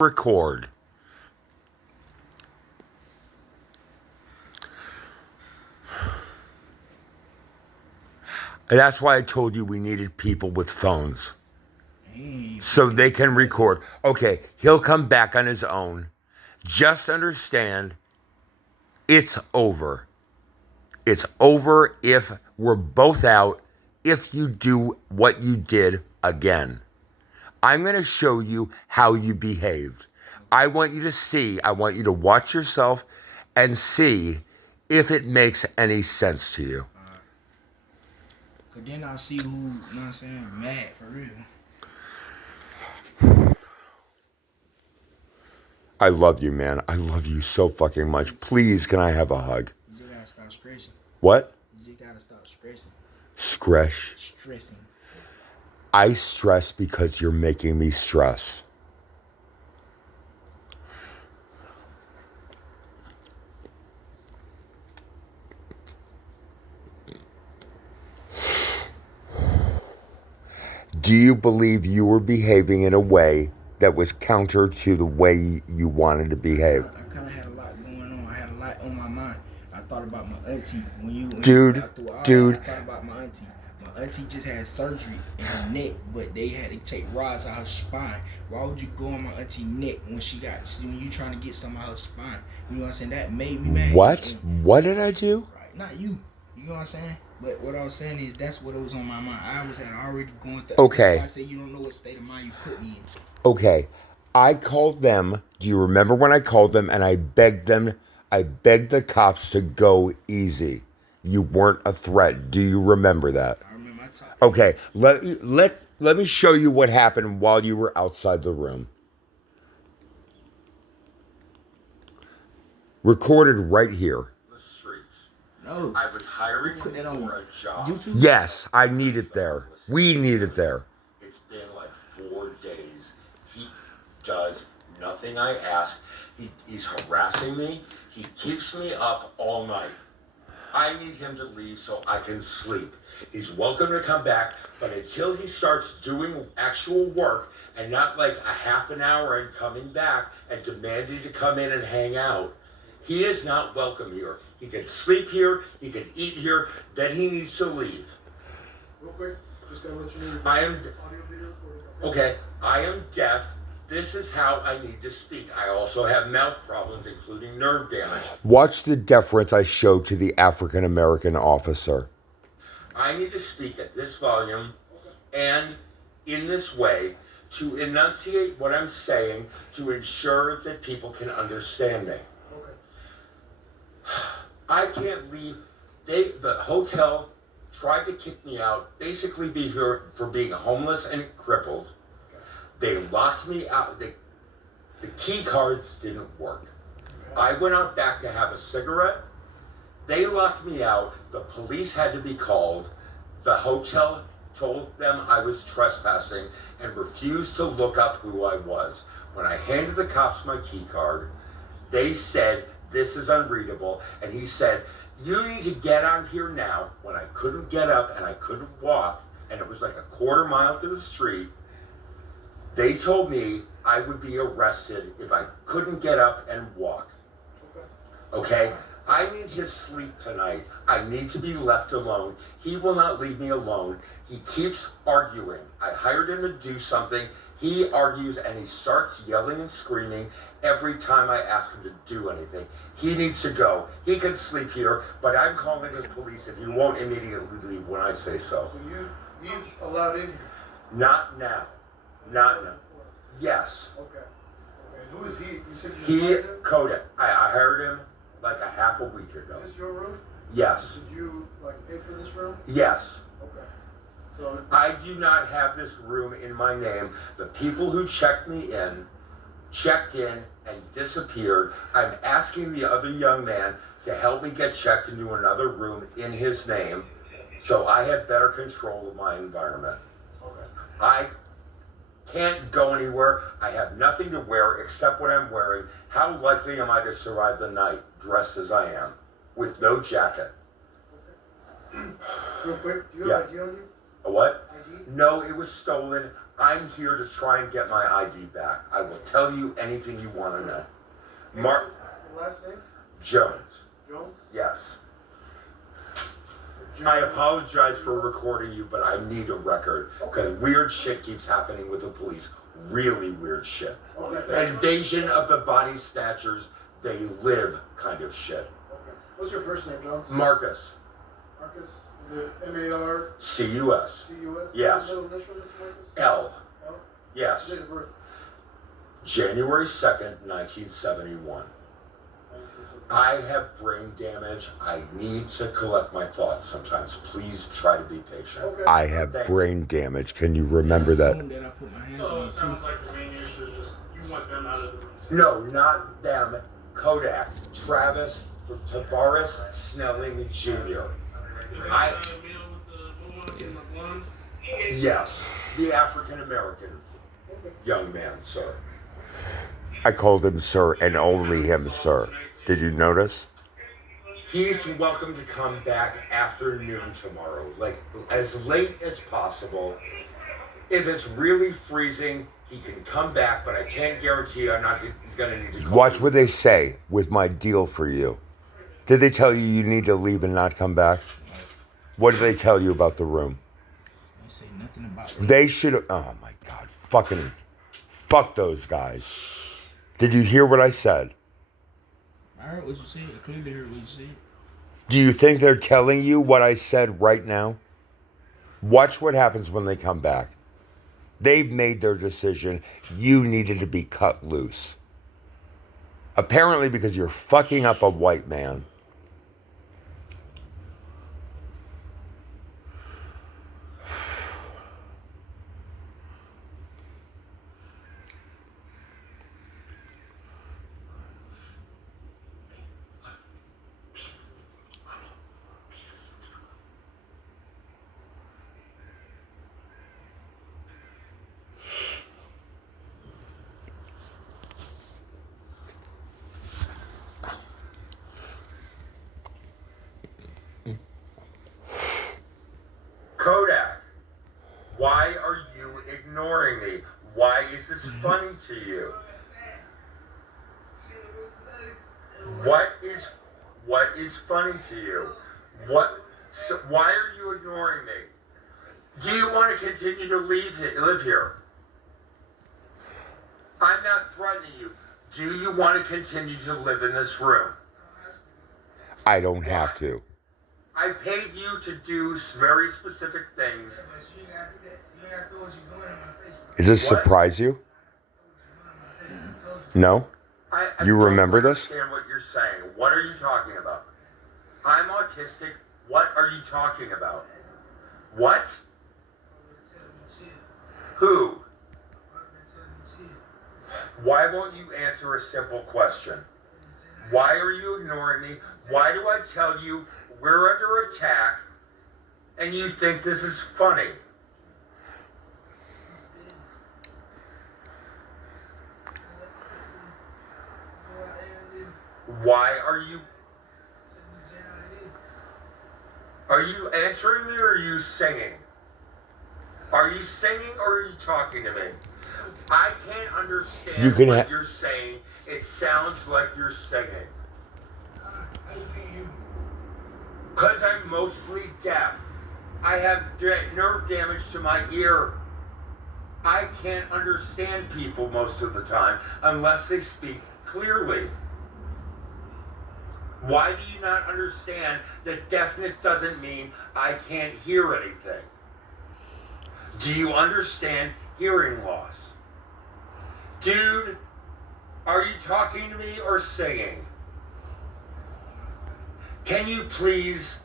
record. And that's why I told you we needed people with phones. So they can record. Okay, he'll come back on his own. Just understand, it's over. It's over if we're both out, if you do what you did again. I'm going to show you how you behaved. I want you to watch yourself and see if it makes any sense to you. Cause then I'll see who, you know what I'm saying, mad for real. I love you, man. I love you so fucking much. Please, can I have a hug? You just gotta stop stressing. What? You just gotta stop stressing. Stressing. I stress because you're making me stress. Do you believe you were behaving in a way that was counter to the way you wanted to behave? I kind of had a lot going on. I had a lot on my mind. I thought about my auntie. When you Dude. I thought about my auntie. My auntie just had surgery in her neck, but they had to take rods out her spine. Why would you go on my auntie neck when you trying to get some out her spine? You know what I'm saying? That made me mad. What? What did I do? Right, not you. You know what I'm saying? But what I was saying is that's what was on my mind. I had already going through. Okay. That's why I said you don't know what state of mind you put me in. Okay. I called them. Do you remember when I called them and I begged the cops to go easy? You weren't a threat. Do you remember that? I remember I talked. Okay. Let me show you what happened while you were outside the room. Recorded right here. No. I was hiring him for a job. YouTube? Yes, I need it there. We need it there. It's been like 4 days. He does nothing I ask. He's harassing me. He keeps me up all night. I need him to leave so I can sleep. He's welcome to come back, but until he starts doing actual work and not like a half an hour and coming back and demanding to come in and hang out, he is not welcome here. He can sleep here, he can eat here, then he needs to leave. Real quick, just gotta let you know. I am Audio, video, okay. I am deaf. This is how I need to speak. I also have mouth problems, including nerve damage. Watch the deference I showed to the African American officer. I need to speak at this volume and in this way to enunciate what I'm saying to ensure that people can understand me. Okay. I can't leave. The hotel tried to kick me out, basically for being homeless and crippled. They locked me out. The key cards didn't work. I went out back to have a cigarette. They locked me out. The police had to be called. The hotel told them I was trespassing and refused to look up who I was. When I handed the cops my key card, they said, "This is unreadable." And he said, "You need to get out of here now." When I couldn't get up and I couldn't walk, and it was like a quarter mile to the street, they told me I would be arrested if I couldn't get up and walk. Okay? I need his sleep tonight. I need to be left alone. He will not leave me alone. He keeps arguing. I hired him to do something. He argues and he starts yelling and screaming every time I ask him to do anything. He needs to go. He can sleep here, but I'm calling the police if he won't immediately leave when I say so. So he's allowed in here? Not now. Not now. Yes. Okay. And who is he? You said you hired him? Kodak. I hired him like a half a week ago. Is this your room? Yes. Did you pay for this room? Yes. Okay. So I do not have this room in my name. The people who checked in and disappeared. I'm asking the other young man to help me get checked into another room in his name so I have better control of my environment. okay. I can't go anywhere. I have nothing to wear except what I'm wearing. How likely am I to survive the night dressed as I am with no jacket? Real quick, do you have ID on you? A what? ID? No, it was stolen. I'm here to try and get my ID back. I will tell you anything you want to know. Mark The last name? Jones. Jones? Yes. I apologize for recording you, but I need a record because weird shit keeps happening with the police. Really weird shit. Okay. Invasion of the body snatchers, they live kind of shit. Okay. What's your first name, Jones? Marcus. Marcus? Is it M-A-R? C-U-S. C-U-S? Yes. Middle initial, Mr. Marcus? L. L? Yes. Date of birth? January 2nd, 1971. I have brain damage. I need to collect my thoughts sometimes. Please try to be patient. Okay. I have brain damage. Can you remember that? Assume that I put my hands So on it it too. sounds like the main issue is just you want them out of the room. too. No, not them. Kodak. Travis Tavares Snelling Jr. Is that I- the male with the blonde? Yes, the African American young man, sir. I called him sir and only him sir. Did you notice? He's welcome to come back after noon tomorrow, like as late as possible. If it's really freezing, he can come back, but I can't guarantee I'm not gonna need to call Watch you. what they say with my deal for you. Did they tell you you need to leave and not come back? What did they tell you about the room? They say nothing about it. They should have. Oh my God. Fuck those guys. Did you hear what I said? I heard what you said. I clearly heard what you said. Do you think they're telling you what I said right now? Watch what happens when they come back. They've made their decision. You needed to be cut loose. Apparently because you're fucking up a white man. Kodak, why are you ignoring me? Why is this funny to you? What is funny to you? Why are you ignoring me? Do you want to continue to live here? I'm not threatening you. Do you want to continue to live in this room? I don't have to. I paid you to do very specific things. Does this What? surprise you? No? I You don't remember this? understand what you're saying. What are you talking about? I'm autistic. What are you talking about? What? Who? Why won't you answer a simple question? Why are you ignoring me? Why do I tell you we're under attack and you think this is funny? Why are you answering me or are you singing? Are you singing or are you talking to me? I can't understand You can what you're saying. It sounds like you're singing. Because I'm mostly deaf. I have nerve damage to my ear. I can't understand people most of the time unless they speak clearly. Why do you not understand that deafness doesn't mean I can't hear anything? Do you understand hearing loss? Dude, are you talking to me or singing? Can you please?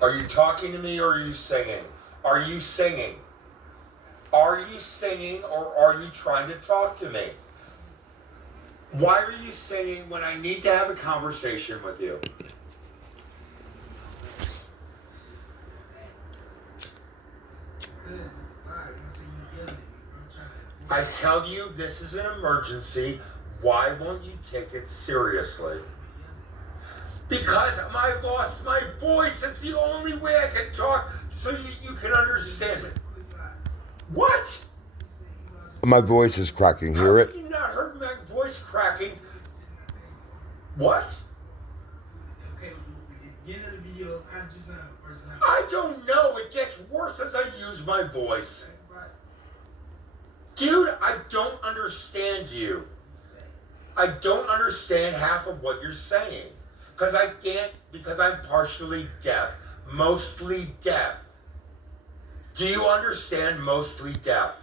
Are you talking to me or are you singing? Are you singing? Are you singing or are you trying to talk to me? Why are you singing when I need to have a conversation with you? I tell you this is an emergency. Why won't you take it seriously? Because I lost my voice. It's the only way I can talk so you can understand me. What? My voice is cracking. Hear How it? have you not heard my voice cracking? What? Okay, the end of the video, how did you sound first time? I don't know. It gets worse as I use my voice. Dude, I don't understand you. I don't understand half of what you're saying. Because I can't, because I'm partially deaf. Mostly deaf. Do you understand mostly deaf?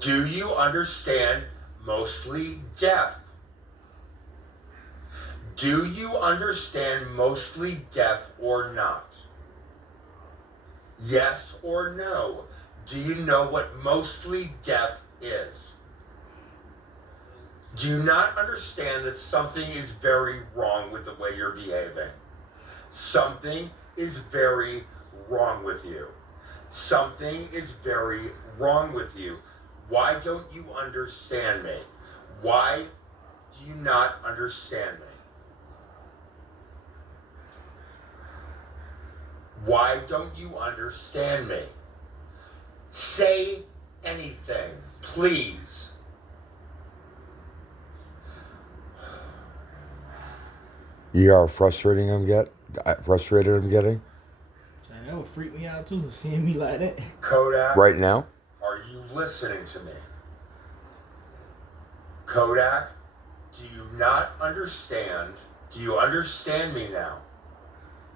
Do you understand mostly deaf? Do you understand mostly deaf or not? Yes or no? Do you know what mostly deaf is? Do you not understand that something is very wrong with the way you're behaving? Something is very wrong with you. Something is very wrong with you. Why don't you understand me? Why do you not understand me? Why don't you understand me? Say anything, please. You hear how frustrated I'm getting? That would freak me out too, seeing me like that. Kodak, Right now? are you listening to me? Kodak, do you not understand? Do you understand me now?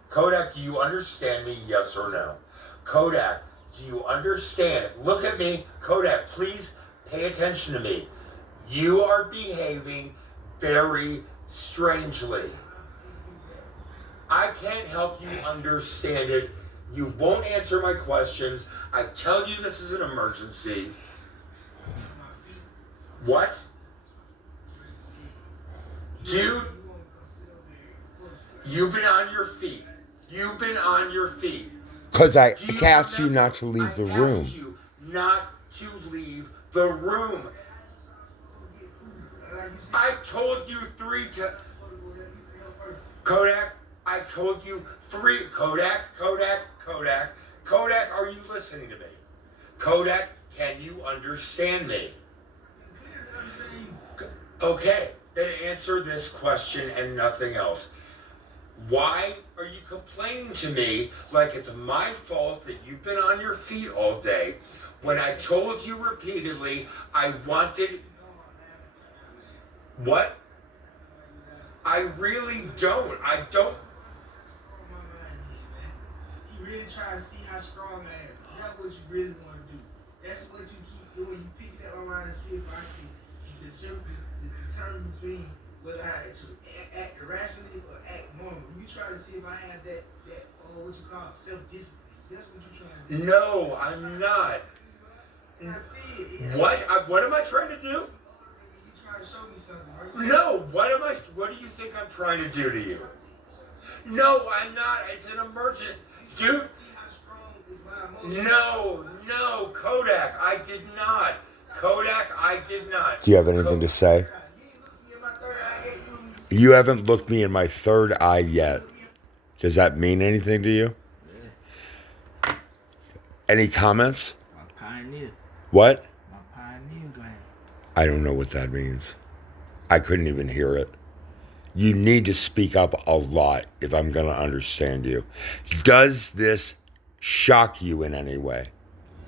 Kodak, do you understand me, yes or no? Kodak, do you understand? Look at me. Kodak, please pay attention to me. You are behaving very strangely. I can't help you understand it. You won't answer my questions. I tell you this is an emergency. What? Dude, you've been on your feet. You've been on your feet. Because I Do you asked you remember? not to leave the I room. asked you not to leave the room. I told you Kodak, I told you Kodak, are you listening to me? Kodak, can you understand me? Okay, then answer this question and nothing else. Why are you complaining to me like it's my fault that you've been on your feet all day when I told you repeatedly I wanted... What? I really don't. I don't... You really try to see how strong I am. That's what you really want to do. That's what you keep doing. You pick it up my mind and see if I can determine between whether I actually act irrationally or act normal. You try to see if I have that what you call self-discipline. That's what you're trying to do. No, I'm not. I see it. What am I trying to do? You trying to show me something. No, what do you think I'm trying to do to you? No, I'm not. It's an emergent. Dude, no, Kodak, I did not. Kodak, I did not. Do you have anything to say? You haven't looked me in my third eye yet. Does that mean anything to you? Any comments? My pioneer. What? My pioneer gland. I don't know what that means. I couldn't even hear it. You need to speak up a lot if I'm going to understand you. Does this shock you in any way?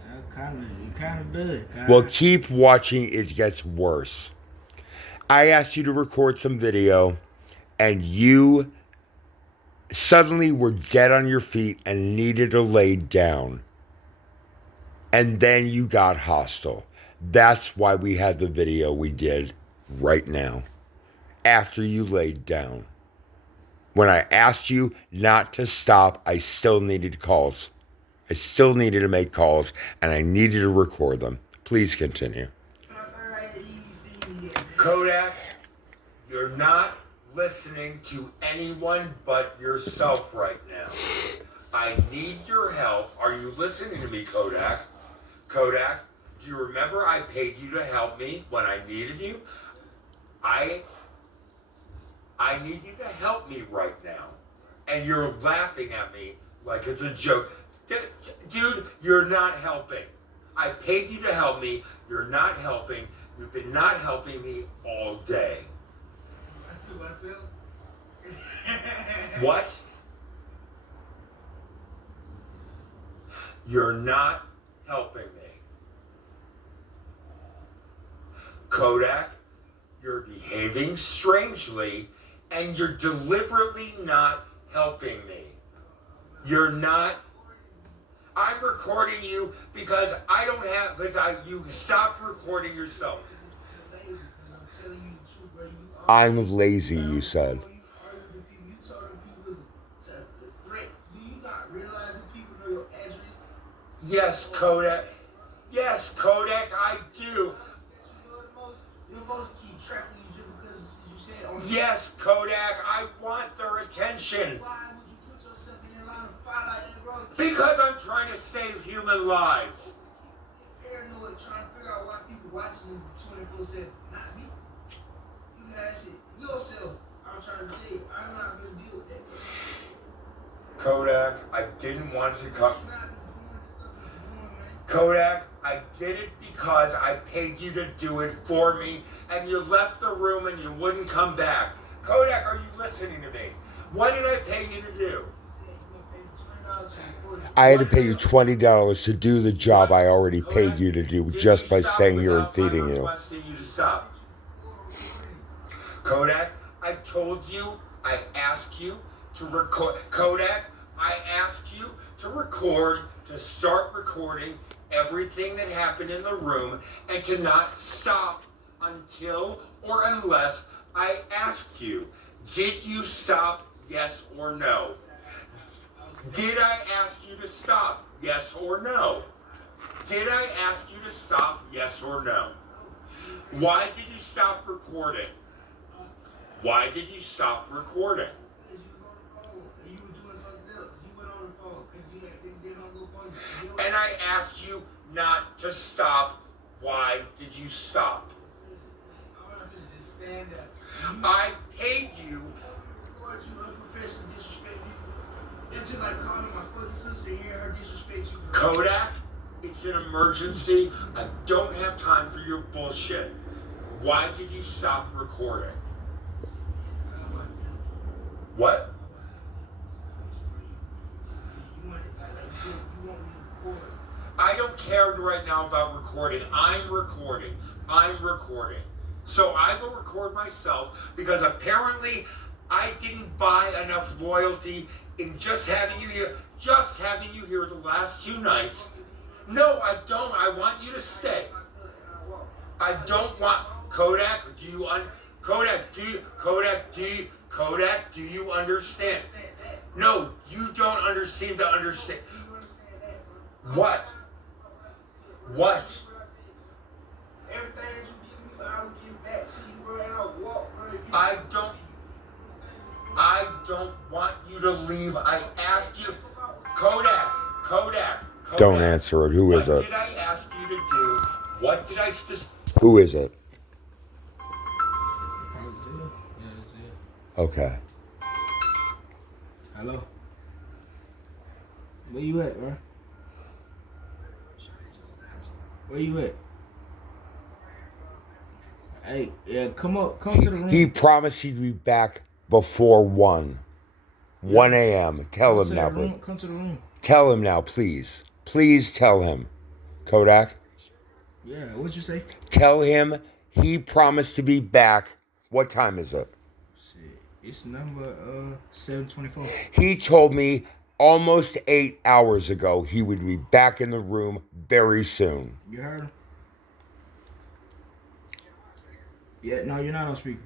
It kind of does. Well, keep watching. It gets worse. I asked you to record some video, and you suddenly were dead on your feet and needed to lay down. And then you got hostile. That's why we had the video we did right now, after you laid down. When I asked you not to stop, I still needed calls. I still needed to make calls, and I needed to record them. Please continue. Kodak, you're not listening to anyone but yourself right now. I need your help. Are you listening to me, Kodak? Kodak, Do you remember I paid you to help me when I needed you? I need you to help me right now. And you're laughing at me like it's a joke. Dude, you're not helping. I paid you to help me. You're not helping. You've been not helping me all day. What? You're not helping me. Kodak, you're behaving strangely and you're deliberately not helping me. You're not. I'm recording you because I don't have, you stopped recording yourself. I'm lazy, you said. Yes, Kodak. Yes, Kodak, I do. Yes, Kodak, I want their attention. Because I'm trying to save human lives. Paranoid, trying to figure out why people watching you 24/7. Not me. You had shit yourself. I'm trying to tell you, I'm not gonna deal with that. Kodak, I didn't want to come. Kodak, I did it because I paid you to do it for me, and you left the room and you wouldn't come back. Kodak, are you listening to me? What did I pay you to do? I had to pay you $20 to do the job I already paid you to do just by saying you were feeding you. Kodak, I told you, I asked you to record. Kodak, I asked you to record, to start recording everything that happened in the room and to not stop until or unless I asked you. Did you stop, yes or no? Did I ask you to stop, yes or no? Did I ask you to stop, yes or no? Why did you stop recording? Why did you stop recording? And I asked you not to stop. Why did you stop? I paid you. Kodak, it's an emergency. I don't have time for your bullshit. Why did you stop recording? What? I don't care right now about recording. I'm recording. So I will record myself because apparently I didn't buy enough loyalty in just having you here the last 2 nights. No, I don't. I want you to stay. I don't want Kodak. Kodak, do you understand? No, you don't seem to understand. What? What? Everything that you give me, I will give back to you, bro, and I'll walk, bro. I don't want you to leave. I asked you, Kodak. Don't answer it. Who is it? What did I ask you to do? What did I specifically? Who is it? Okay. Hello. Where you at, bro? Where you at? Hey, yeah, come to the room. He promised he'd be back before 1 a.m. Tell him now, please. Come to the room. Tell him now, please. Please tell him. Kodak? Yeah, what'd you say? Tell him he promised to be back. What time is it? Shit, it's number 724. He told me almost 8 hours ago he would be back in the room very soon. You heard him? Yeah, no, you're not on speaker.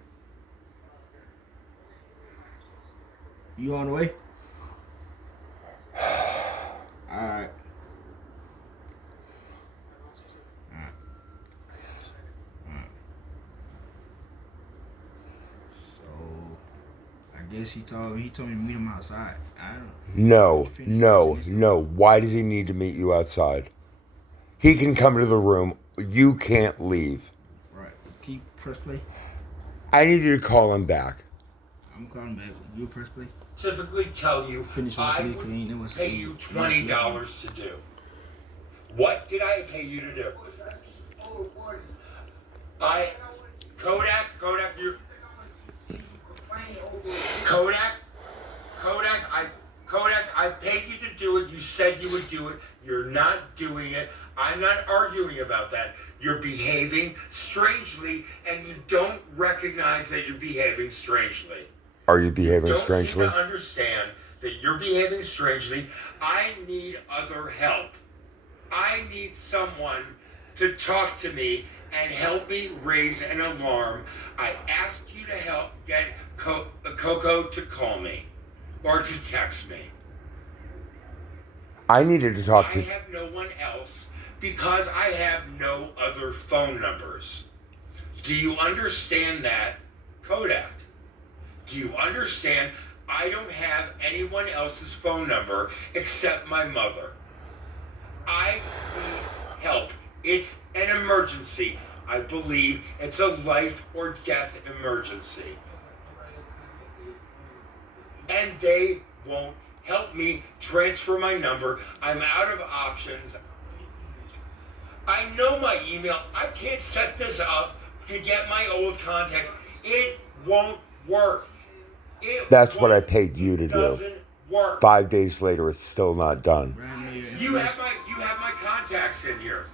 You on the way? Alright. So, I guess he told me to meet him outside. I don't No. Why does he need to meet you outside? He can come to the room You can't leave. Right. Keep press play. I need you to call him back. I'm calling back. You press play. Specifically tell you Finish I watching it, would clean. It was pay you $20 to do. What did I pay you to do? Kodak, you Kodak, I paid you to do it. You said you would do it. You're not doing it. I'm not arguing about that. You're behaving strangely, and you don't recognize that you're behaving strangely. Are you behaving Don't strangely? seem to understand that you're behaving strangely. I need other help. I need someone to talk to me and help me raise an alarm. I asked you to help get Coco to call me or to text me. I needed to talk I to. have no one else because I have no other phone numbers. Do you understand that, Kodak? Do you understand I don't have anyone else's phone number except my mother? I need help. It's an emergency. I believe it's a life or death emergency. And they won't help me transfer my number. I'm out of options. I know my email. I can't set this up to get my old contacts. It won't work. That's what I paid you to do. Doesn't work. 5 days later, it's still not done. You have my contacts in here.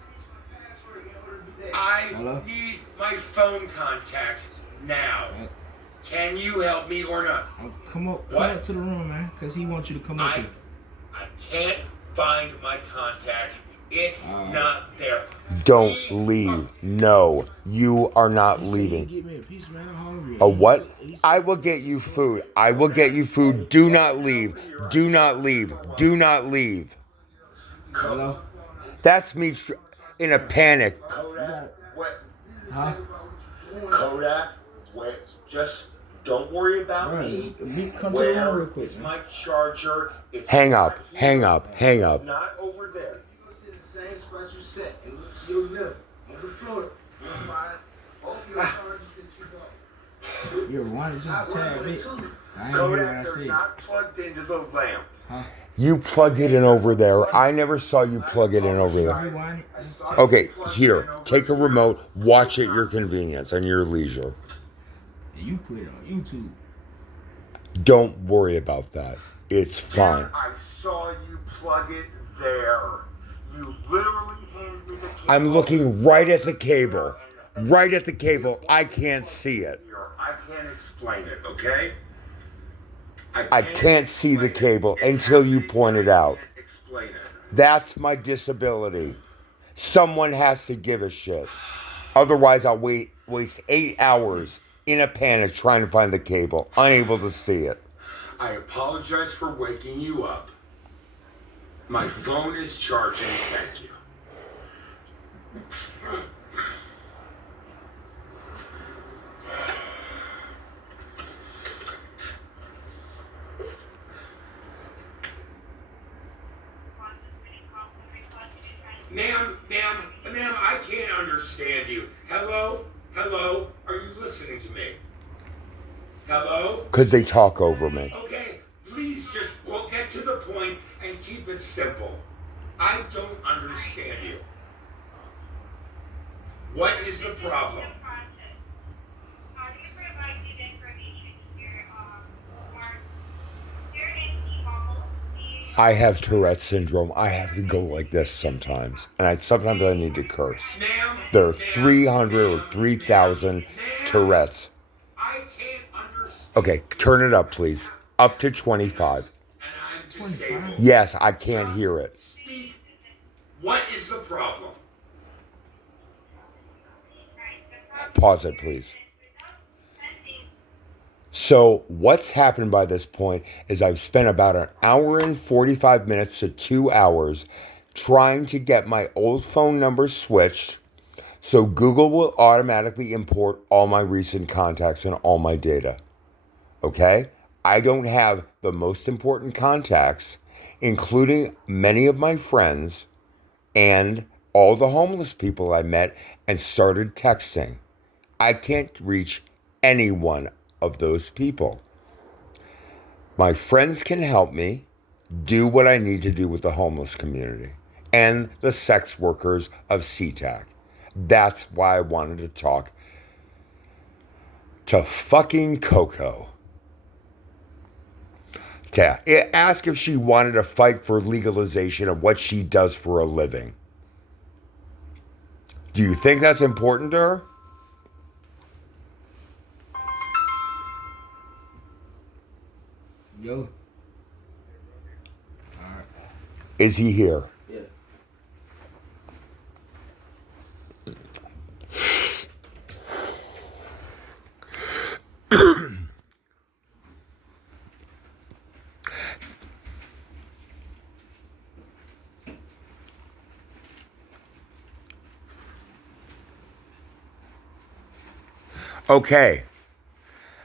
I Hello? need my phone contacts now. Can you help me or not? Come up to the room, man, because he wants you to come up I here. can't find my contacts. It's not there. Don't leave. No, you are not He said, leaving. "Get me a piece, man. I'm hungry." A what? I will get you food. I will get you food. Do not leave. Do not leave. Do not leave. Hello? That's me in a panic. Kodak, wait. Huh? Kodak, wait. Just don't worry about Right. me. Come to the room real Where quick, is man. my charger? It's Hang not up. here. Hang up. Hang up. It's not over there. You go sit in the same spot you sat and look to your left on the floor. You'll find both of your charges that you bought. You're one, just a tad bit. I ain't hear what Kodak, I they're said. not plugged into the lamp. You plugged it in over there. I never saw you plug it in over You there. want it? Just take- Okay, here. Take a remote. Watch at your convenience and your leisure. You put it on YouTube. Don't worry about that. It's fine. Dude, I saw you plug it there. You literally handed me the cable. I'm looking right at the cable. Right at the cable. I can't see it. I can't explain it, okay? I can't see the cable until you point it out. Explain it. That's my disability. Someone has to give a shit. Otherwise, I'll waste 8 hours in a panic trying to find the cable, unable to see it. I apologize for waking you up. My phone is charging. Thank you. Ma'am, I can't understand you. Hello? Are you listening to me? Hello? Because they talk over me. Okay, please just get to the point and keep it simple. I don't understand you. What is the problem? How do you provide you the information here? Your NC model, I have Tourette's syndrome. I have to go like this sometimes. And sometimes I need to curse. Ma'am? There are 300 or 3,000 Tourette's. I can't understand. Okay, turn it up, please. Up to 25. And I'm disabled. Yes, I can't hear it. Speak. What is the problem? Pause it, please. So what's happened by this point is I've spent about an hour and 45 minutes to 2 hours trying to get my old phone number switched so Google will automatically import all my recent contacts and all my data. Okay? I don't have the most important contacts, including many of my friends and all the homeless people I met and started texting. I can't reach any one of those people. My friends can help me do what I need to do with the homeless community and the sex workers of SeaTac. That's why I wanted to talk to fucking Coco. To ask if she wanted to fight for legalization of what she does for a living. Do you think that's important to her? Yo. Alright. Is he here? Yeah. Okay.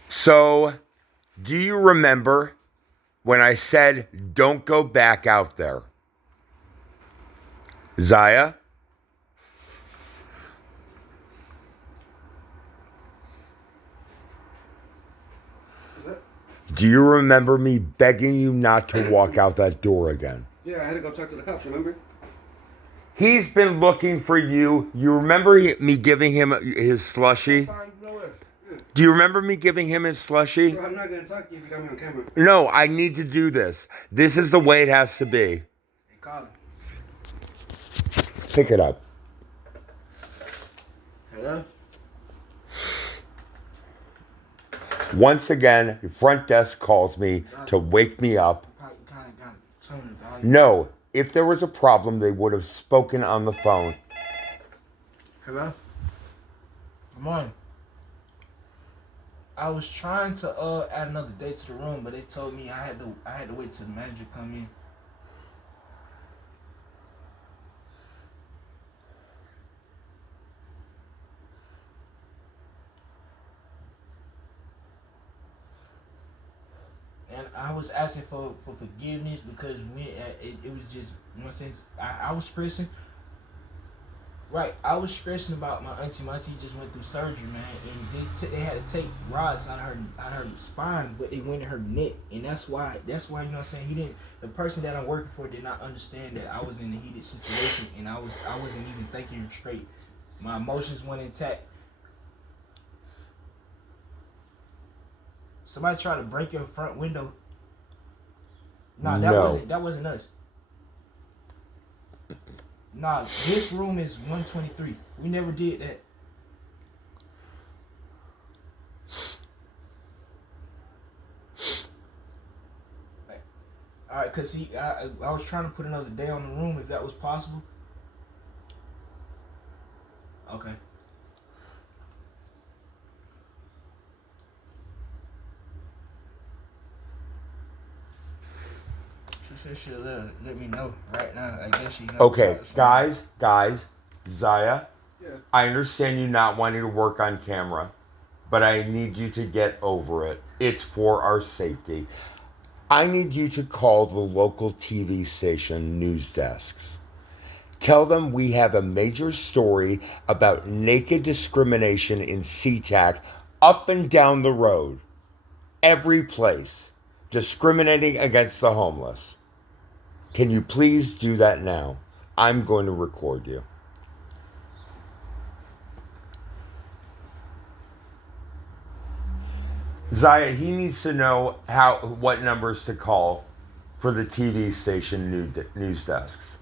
So, do you remember when I said don't go back out there? Zaya? Do you remember me begging you not to walk out that door again? Yeah, I had to go talk to the cops, remember? He's been looking for you. You remember me giving him his slushie? Do you remember me giving him his slushie? Bro, I'm not gonna talk to you if you got me on camera. No, I need to do this. This is the way it has to be. Hey, Colin. Pick it up. Hello? Once again, the front desk calls me to wake me up. Probably kind of got to turn the volume. No, if there was a problem, they would have spoken on the phone. Hello? Good morning. I was trying to add another date to the room, but they told me I had to wait till the manager come in. And I was asking for forgiveness because it was just one sense I was stressing. Right, I was stressing about my auntie. My auntie just went through surgery, man, and they had to take rods out of her spine, but they went in her neck, and that's why you know what I'm saying. The person that I'm working for did not understand that I was in a heated situation, and I wasn't even thinking straight. My emotions went intact. Somebody tried to break your front window. Nah, that wasn't us. Nah, this room is 123. We never did that. Alright, cause I was trying to put another day on the room if that was possible. Okay. She should let me know right now. I guess she knows. Okay, guys, Zaya, Yeah. I understand you not wanting to work on camera, but I need you to get over it. It's for our safety. I need you to call the local TV station news desks. Tell them we have a major story about naked discrimination in SeaTac up and down the road. Every place. Discriminating against the homeless. Can you please do that now? I'm going to record you. Zaya, he needs to know what numbers to call for the TV station news desks.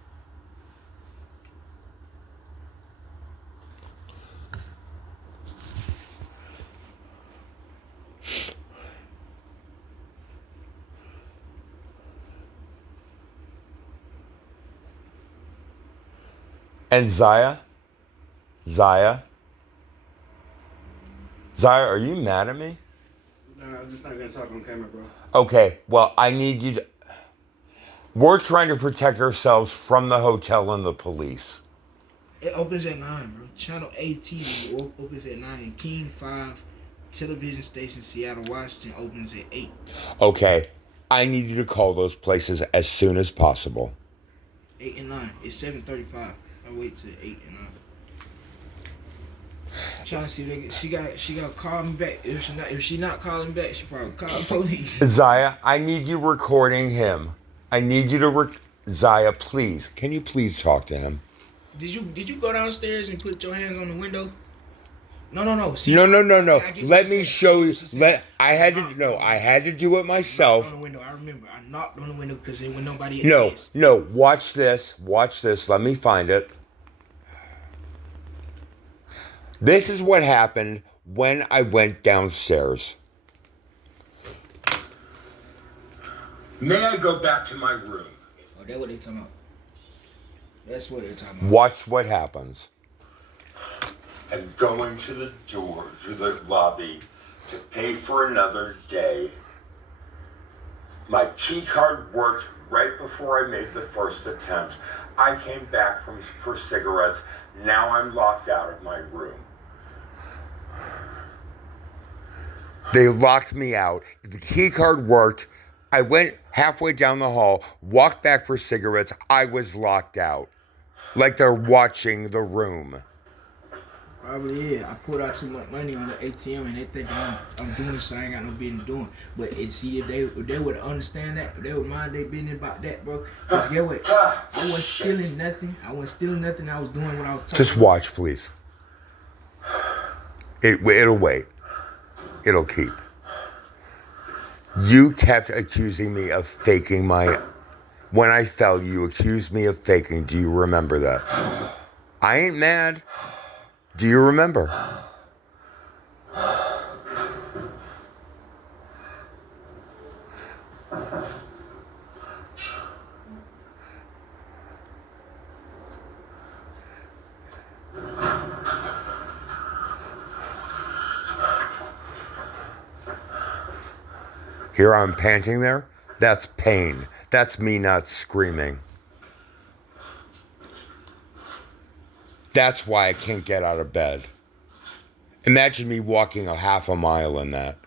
And Zaya, are you mad at me? No, I'm just not gonna talk on camera, bro. Okay, well, I need you to... We're trying to protect ourselves from the hotel and the police. It opens at 9, bro. Channel A TV opens at 9. King 5 television station, Seattle, Washington, opens at 8. Okay, I need you to call those places as soon as possible. 8 and 9. It's 7:35. I wait till 8 and I'm trying to see if she got to call me back. If she not calling back, she probably call the police. Zaya, I need you recording him. I need you to Zaya, please. Can you please talk to him? Did you go downstairs and put your hands on the window? No. See, No. I get Let what me you show you. said. I had to do it I myself. knocked on the window. I remember. I knocked on the window because there was nobody at the desk. No. Watch this. Let me find it. This is what happened when I went downstairs. May I go back to my room? Oh, that's what they talking about. That's what they're talking about. Watch what happens. And going to the door, to the lobby, to pay for another day. My key card worked right before I made the first attempt. I came back for cigarettes. Now I'm locked out of my room. They locked me out. The key card worked. I went halfway down the hall, walked back for cigarettes. I was locked out. Like they're watching the room. Probably, yeah. I pulled out too much money on the ATM and they think I'm doing something I ain't got no business doing. But see, if they would understand that, if they would mind their business about that, bro. Because get what? I wasn't stealing nothing. I was doing what I was talking Just watch, please. It'll wait. It'll keep. You kept accusing me of faking when I fell, you accused me of faking. Do you remember that? I ain't mad. Do you remember? Here I'm panting there. That's pain. That's me not screaming. That's why I can't get out of bed. Imagine me walking a half a mile in that.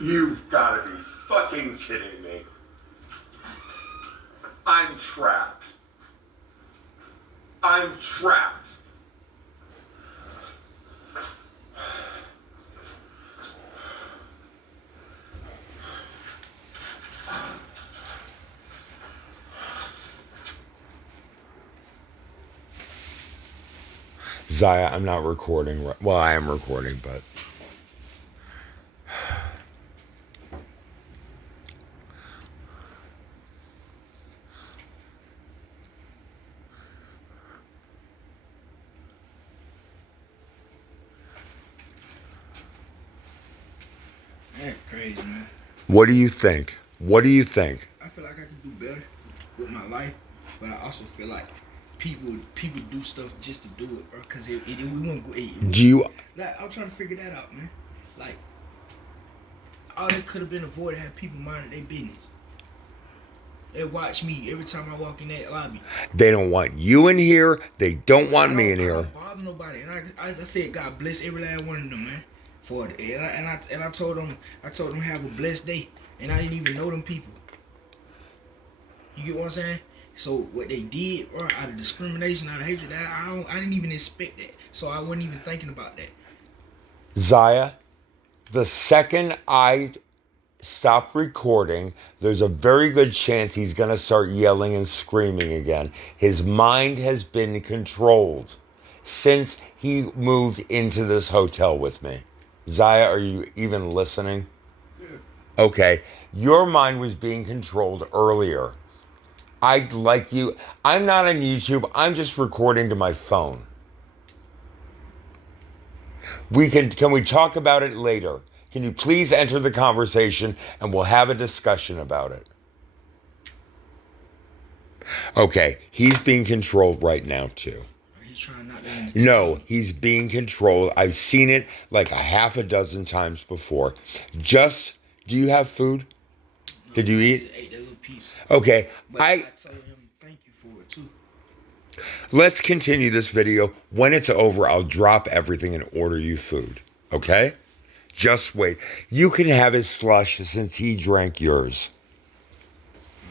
You've got to be fucking kidding me. I'm trapped. I'm trapped. Zaya, I'm not recording. Well, I am recording, but... That's crazy, man. What do you think? What do you think? I feel like I could do better with my life, but I also feel like people do stuff just to do it, bro. Cause we won't go. Do you? Like, I'm trying to figure that out, man. Like, all that could have been avoided had people minded their business. They watch me every time I walk in that lobby. They don't want you in here. They don't want me in I here. don't bother nobody, and I said, God bless every last one of them, man. For it, and I told them have a blessed day, and I didn't even know them people. You get what I'm saying? So what they did, or out of discrimination, out of hatred, I didn't even expect that. So I wasn't even thinking about that. Zaya, the second I stop recording, there's a very good chance he's going to start yelling and screaming again. His mind has been controlled since he moved into this hotel with me. Zaya, are you even listening? Yeah. Okay. Your mind was being controlled earlier. I'm not on YouTube. I'm just recording to my phone. Can we talk about it later? Can you please enter the conversation and we'll have a discussion about it? Okay, he's being controlled right now too. He's trying not to. No, he's being controlled. I've seen it like a half a dozen times before. Do you have food? Did you eat? I ate that little piece. Okay, But I told him thank you for it too. Let's continue this video. When it's over, I'll drop everything and order you food. Okay? Just wait. You can have his slush since he drank yours.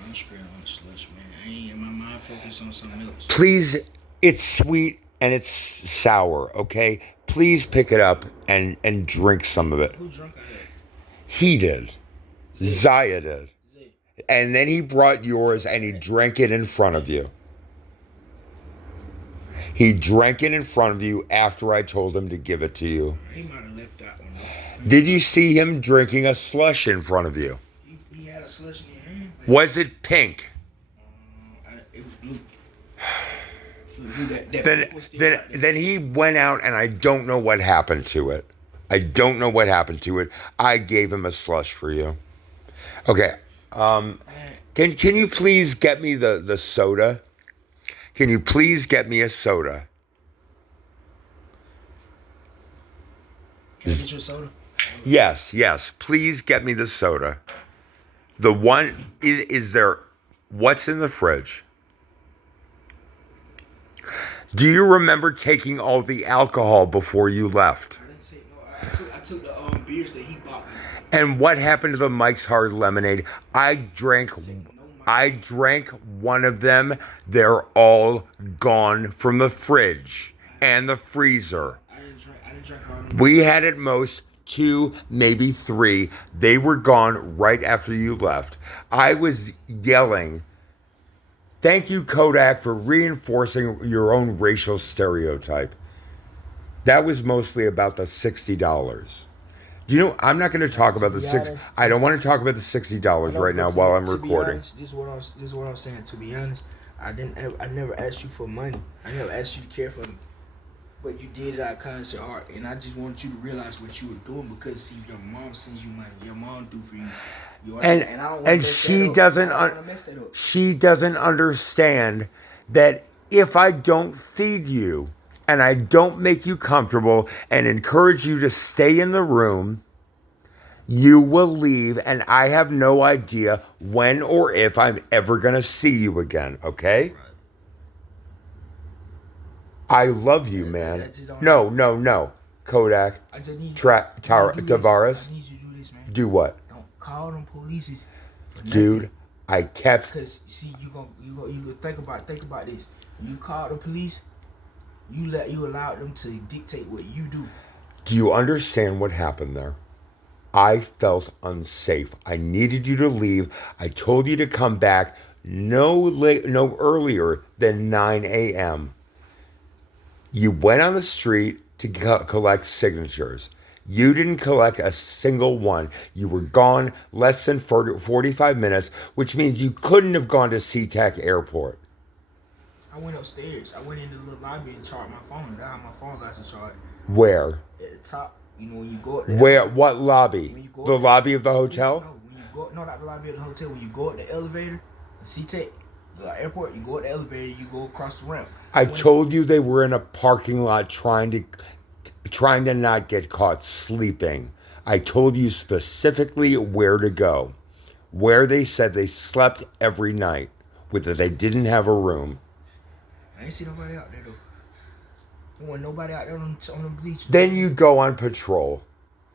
I'm straight on slush, man. I ain't in my mind focused on something else. Please, it's sweet and it's sour, okay? Please pick it up and drink some of it. Who drunk I had? He did. Zaya did. And then he brought yours and he drank it in front of you. He drank it in front of you after I told him to give it to you. He might have left that one though. Did you see him drinking a slush in front of you? He had a slush in his hand. Was it pink? It was blue. That was still right there. Then he went out and I don't know what happened to it. I don't know what happened to it. I gave him a slush for you. Okay. Can you please get me the soda? Can you please get me a soda? Can I get you a soda? Yes. Please get me the soda. The one is there. What's in the fridge? Do you remember taking all the alcohol before you left? I didn't say no. I took the beers that he bought me. And what happened to the Mike's Hard Lemonade? I drank one of them. They're all gone from the fridge and the freezer. I didn't drink all of them. We had at most 2, maybe 3. They were gone right after you left. I was yelling, "Thank you, Kodak, for reinforcing your own racial stereotype." That was mostly about the $60. Do you know, I'm not going to talk about the I don't want to talk about the $60 right now while I'm recording. Honest, this is what I'm saying. To be honest, I never asked you for money. I never asked you to care for me. But you did it out of kindness of your heart, and I just want you to realize what you were doing because see, your mom sends you money. Your mom do for you. I don't want to She doesn't understand that if I don't feed you and I don't make you comfortable and encourage you to stay in the room, you will leave, and I have no idea when or if I'm ever going to see you again, okay? Right. I love you, man. No. Kodak, I just need Tavares. I need you to do this, man. Do what? Don't call them police. Dude, I kept... Because, see, you gonna think about this. When you call the police, you allow them to dictate what you do. Do you understand what happened there? I felt unsafe. I needed you to leave. I told you to come back no earlier than 9 a.m. You went on the street to collect signatures. You didn't collect a single one. You were gone less than 45 minutes, which means you couldn't have gone to SeaTac Airport. I went upstairs. I went into the little lobby and charged my phone. That's how my phone got to charge. Where? At the top. You know, when you go up there. Where? What lobby? The lobby of the hotel? No, not the lobby of the hotel. When you go up the elevator, the SeaTac Airport, you go up the elevator, you go across the ramp. I told you they were in a parking lot trying to not get caught sleeping. I told you specifically where to go. Where they said they slept every night, that they didn't have a room. I ain't see nobody out there though. There wasn't nobody out there on the bleachers. Then you go on patrol.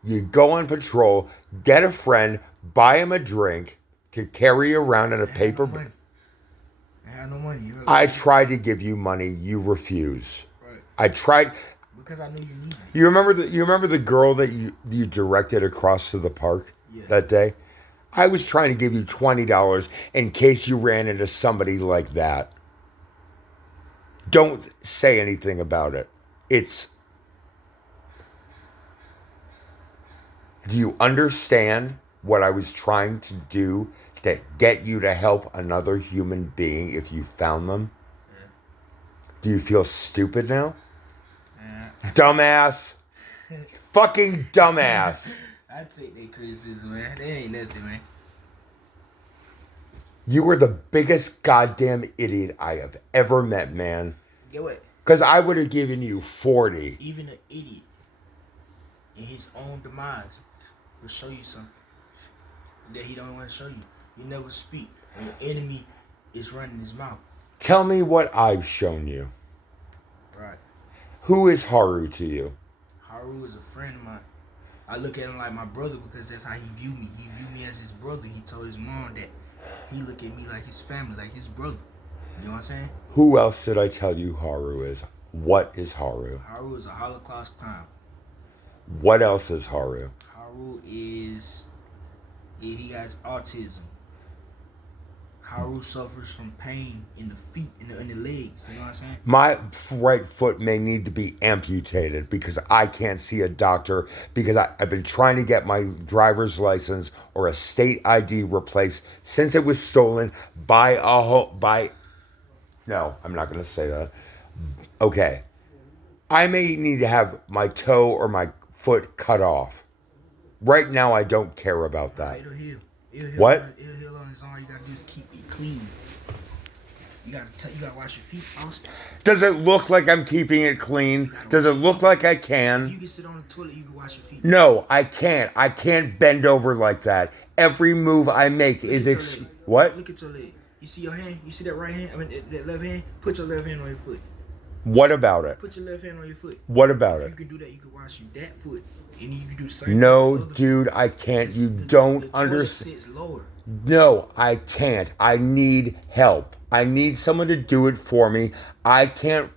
Get a friend, buy him a drink to carry around in a paper bag. I had no money. I tried to give you money. You refuse. Right. I tried because I knew you needed it. You remember the girl that you directed across to the park that day? I was trying to give you $20 in case you ran into somebody like that. Don't say anything about it. Do you understand what I was trying to do to get you to help another human being if you found them? Yeah. Do you feel stupid now? Dumbass. Fucking dumbass. I take that criticism, man. They ain't nothing, man. You were the biggest goddamn idiot I have ever met, man. Get what? Because I would have given you 40. Even an idiot in his own demise will show you something that he don't want to show you. You never speak when your enemy is running his mouth. Tell me what I've shown you. Right. Who is Haru to you? Haru is a friend of mine. I look at him like my brother because that's how he view me. He view me as his brother. He told his mom that he look at me like his family, like his brother. You know what I'm saying? Who else did I tell you Haru is? What is Haru? Haru is a Holocaust clown. What else is Haru? Haru is he has autism. Haru suffers from pain in the feet and in the legs. You know what I'm saying? My right foot may need to be amputated because I can't see a doctor because I've been trying to get my driver's license or a state ID replaced since it was stolen by no, I'm not going to say that. Okay. I may need to have my toe or my foot cut off. Right now, I don't care about that. It'll heal. It'll heal. What? It'll heal on its own. You gotta do is keep it clean. You gotta wash your feet also. Does it look like I'm keeping it clean? Does it look like I If you can? can sit on the toilet, you can wash your feet. No, I can't. I can't bend over like that. Every move I make is Look at your leg. what? Look at your leg. You see your hand? You see that right hand? I mean, that left hand? Put your left hand on your foot. What about it? Put your left hand on your foot. What about If it? you can do that, you can wash that foot. And then you can do the same No, with the other dude, I can't. foot. You The don't toilet understand. sits lower. No, I can't. I need help. I need someone to do it for me. I can't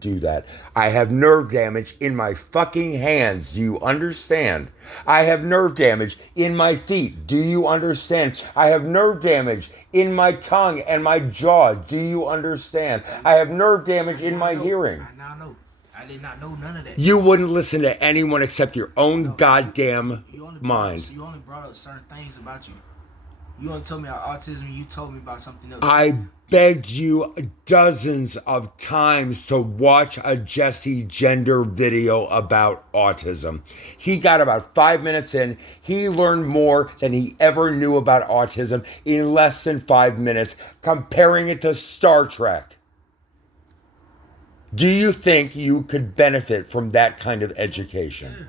do that. I have nerve damage in my fucking hands. Do you understand? I have nerve damage in my feet. Do you understand? I have nerve damage in my tongue and my jaw. Do you understand? I have nerve damage in my hearing. I now know. I did not know none of that. You wouldn't listen to anyone except your own goddamn You only mind. You only brought up certain things about you. You only told me about autism. You told me about something else. I begged you dozens of times to watch a Jesse Gender video about autism. He got about 5 minutes in. He learned more than he ever knew about autism in less than 5 minutes, comparing it to Star Trek. Do you think you could benefit from that kind of education?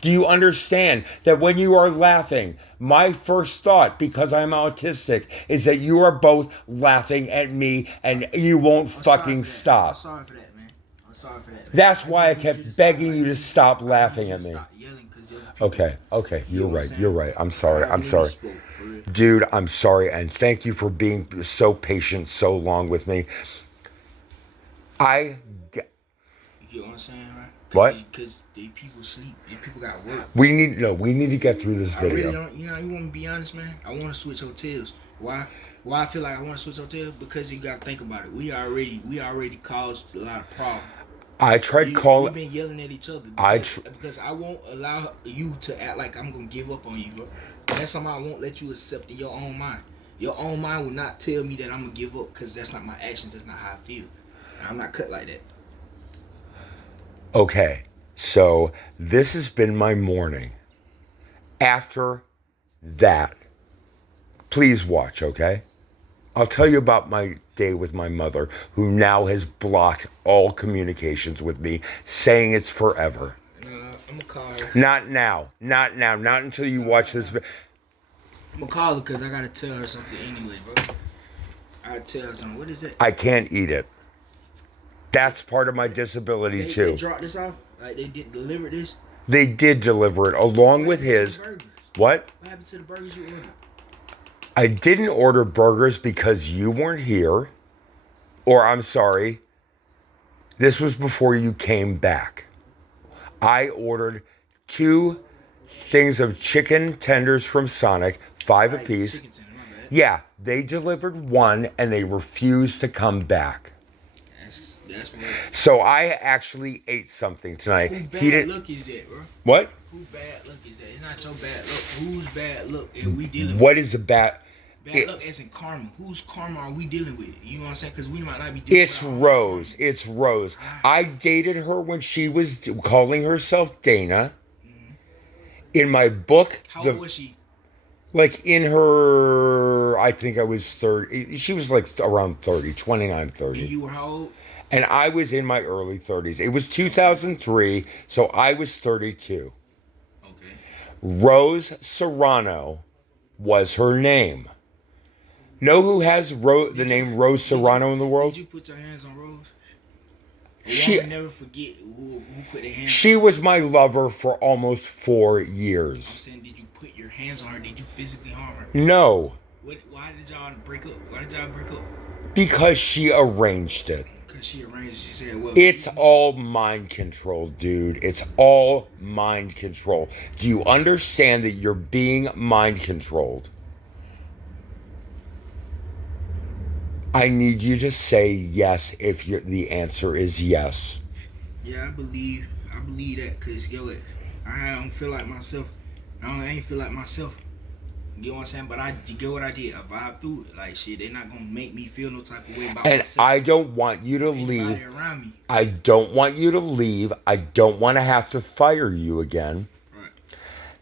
Do you understand that when you are laughing, my first thought, because I'm autistic, is that you are both laughing at me and you won't fucking I'm stop. sorry for that, man. I'm sorry for that. Man. That's why I just need kept to begging stop- you to stop laughing at me. Stop yelling 'cause the other people- Okay, You you're know what I'm right, saying? you're right. I'm sorry, I I'm really sorry. spoke, for real. Dude, I'm sorry, and thank you for being so patient so long with me. You know what I'm saying, right? What? Because people sleep. People got work. We need to get through this I really video. don't. You know, you want to be honest, man. I want to switch hotels. Why? Why I feel like I want to switch hotels? Because you got to think about it. We already caused a lot of problems. I tried We've calling. been yelling at each other. Because I won't allow you to act like I'm gonna give up on you, bro. That's something I won't let you accept in your own mind. Your own mind will not tell me that I'm gonna give up because that's not my actions. That's not how I feel. I'm not cut like that. Okay, so this has been my morning. After that, please watch, okay? I'll tell you about my day with my mother, who now has blocked all communications with me, saying it's forever. I'm gonna call her. Not now, not until you watch this video. I'm gonna call her because I gotta tell her something anyway, bro. I gotta tell her something. What is that? I can't eat it. That's part of my disability They too. dropped this off? Like they did deliver this? They did deliver it along with his. Burgers? What? What happened to the burgers you ordered? I didn't order burgers because you weren't here. Or I'm sorry, this was before you came back. I ordered 2 things of chicken tenders from Sonic, 5 Like, apiece. chicken tender, my bad. Yeah, they delivered 1 and they refused to come back. That's what. So I actually ate something tonight. Who He bad didn't. luck is that, bro? What? Who bad luck is that? It's not your bad luck. Whose bad luck are we dealing with? What is a bad? Bad luck as in karma. Whose karma are we dealing with? You know what I'm saying? Because we might not be dealing It's with our own Rose. It's Rose. I dated her when she was calling herself Dana. In my book, karma. How old was she? like in her, I think I was 30. She was like around 30, 29, 30. And you were how old? And I was in my early 30s. It was 2003, so I was 32. Okay. Rose Serrano was her name. Know who has the name Rose Serrano in the world? Did you put your hands on Rose? A She- woman never forget who put their hands. She was my lover for almost 4 I'm years. saying, did you put your hands on her? Did you physically harm her? No, Why did y'all break up? Why did y'all break up? because she arranged it. Because she arranged. She said, "Well, It's all mind control, dude. It's all mind control. Do you understand that you're being mind controlled? I need you to say yes if the answer is yes. yeah, I believe that. Cause I don't feel like myself. I ain't feel like myself. You know what I'm saying? But I get what I did. I vibe through it. Like shit, they're not gonna make me feel no type of way about And myself. I don't want you to Anybody leave. around me. I don't want you to leave. I don't want to have to fire you again. Right.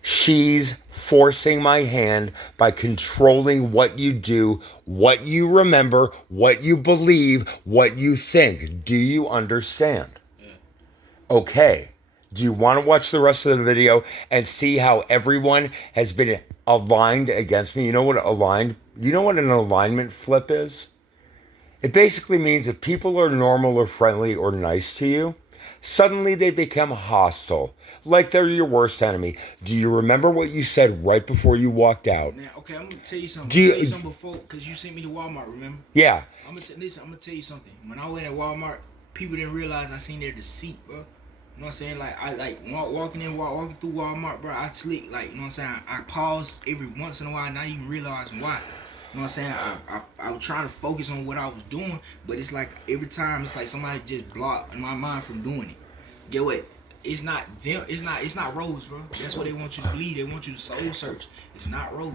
She's forcing my hand by controlling what you do, what you remember, what you believe, what you think. Do you understand? Yeah. Okay. Do you want to watch the rest of the video and see how everyone has been aligned against me? You know what an alignment flip is? It basically means if people are normal or friendly or nice to you, suddenly they become hostile, like they're your worst enemy. Do you remember what you said right before you walked out? Now, okay, I'm gonna tell you something. Do you- tell you something before, cause you sent me to Walmart. Remember? Yeah. Listen. I'm gonna tell you something. When I went at Walmart, people didn't realize I seen their deceit, bro. You know what I'm saying? Like I walking through Walmart, bro. I slick, like, you know what I'm saying? I pause every once in a while, not even realizing why. You know what I'm saying? I was trying to focus on what I was doing, but it's like every time it's like somebody just blocked my mind from doing it. Get what? It's not them. It's not Rose, bro. That's what they want you to believe. They want you to soul search. It's not Rose.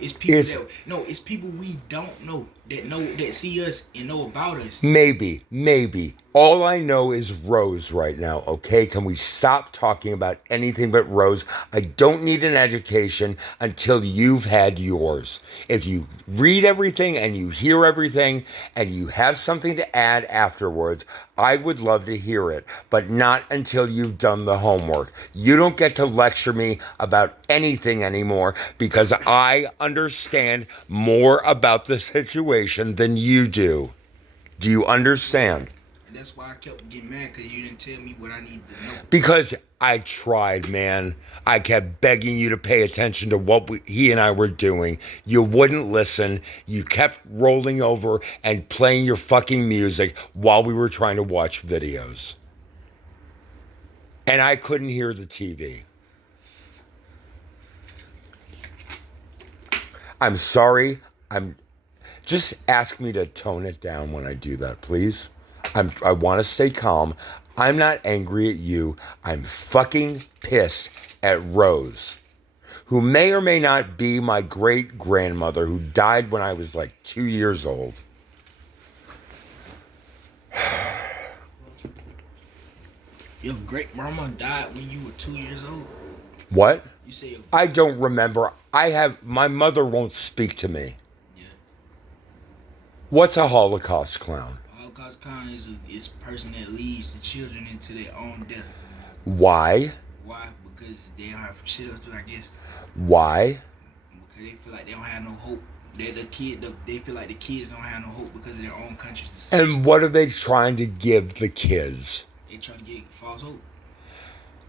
It's people it's people we don't know that see us and know about us. Maybe. All I know is Rose right now, okay? Can we stop talking about anything but Rose? I don't need an education until you've had yours. If you read everything and you hear everything and you have something to add afterwards, I would love to hear it, but not until you've done the homework. You don't get to lecture me about anything anymore because I understand more about the situation than you do. Do you understand? And that's why I kept getting mad, because you didn't tell me what I needed to know. Because I tried, man. I kept begging you to pay attention to what he and I were doing. You wouldn't listen. You kept rolling over and playing your fucking music while we were trying to watch videos. And I couldn't hear the TV. I'm sorry. Just ask me to tone it down when I do that, please. I want to stay calm. I'm not angry at you. I'm fucking pissed at Rose, who may or may not be my great grandmother, who died when I was like 2 years old. Your great grandma died when you were 2 years old. What? You say your I don't remember. My mother won't speak to me. yeah. What's a Holocaust clown? Holocaust clown is a person that leads the children into their own death. Why? Why? Because they don't have shit else to do, I guess. Why? Because they feel like they don't have no hope. They feel like the kids don't have no hope because of their own country's decision. And what are they trying to give the kids? They trying to get false hope.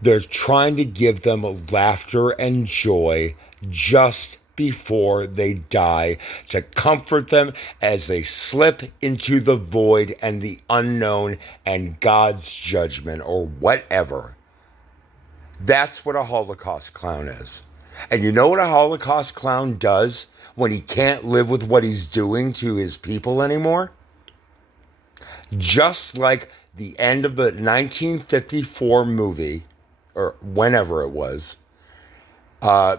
They're trying to give them laughter and joy just before they die, to comfort them as they slip into the void and the unknown and God's judgment or whatever. That's what a Holocaust clown is. And you know what a Holocaust clown does when he can't live with what he's doing to his people anymore? Just like the end of the 1954 movie, or whenever it was,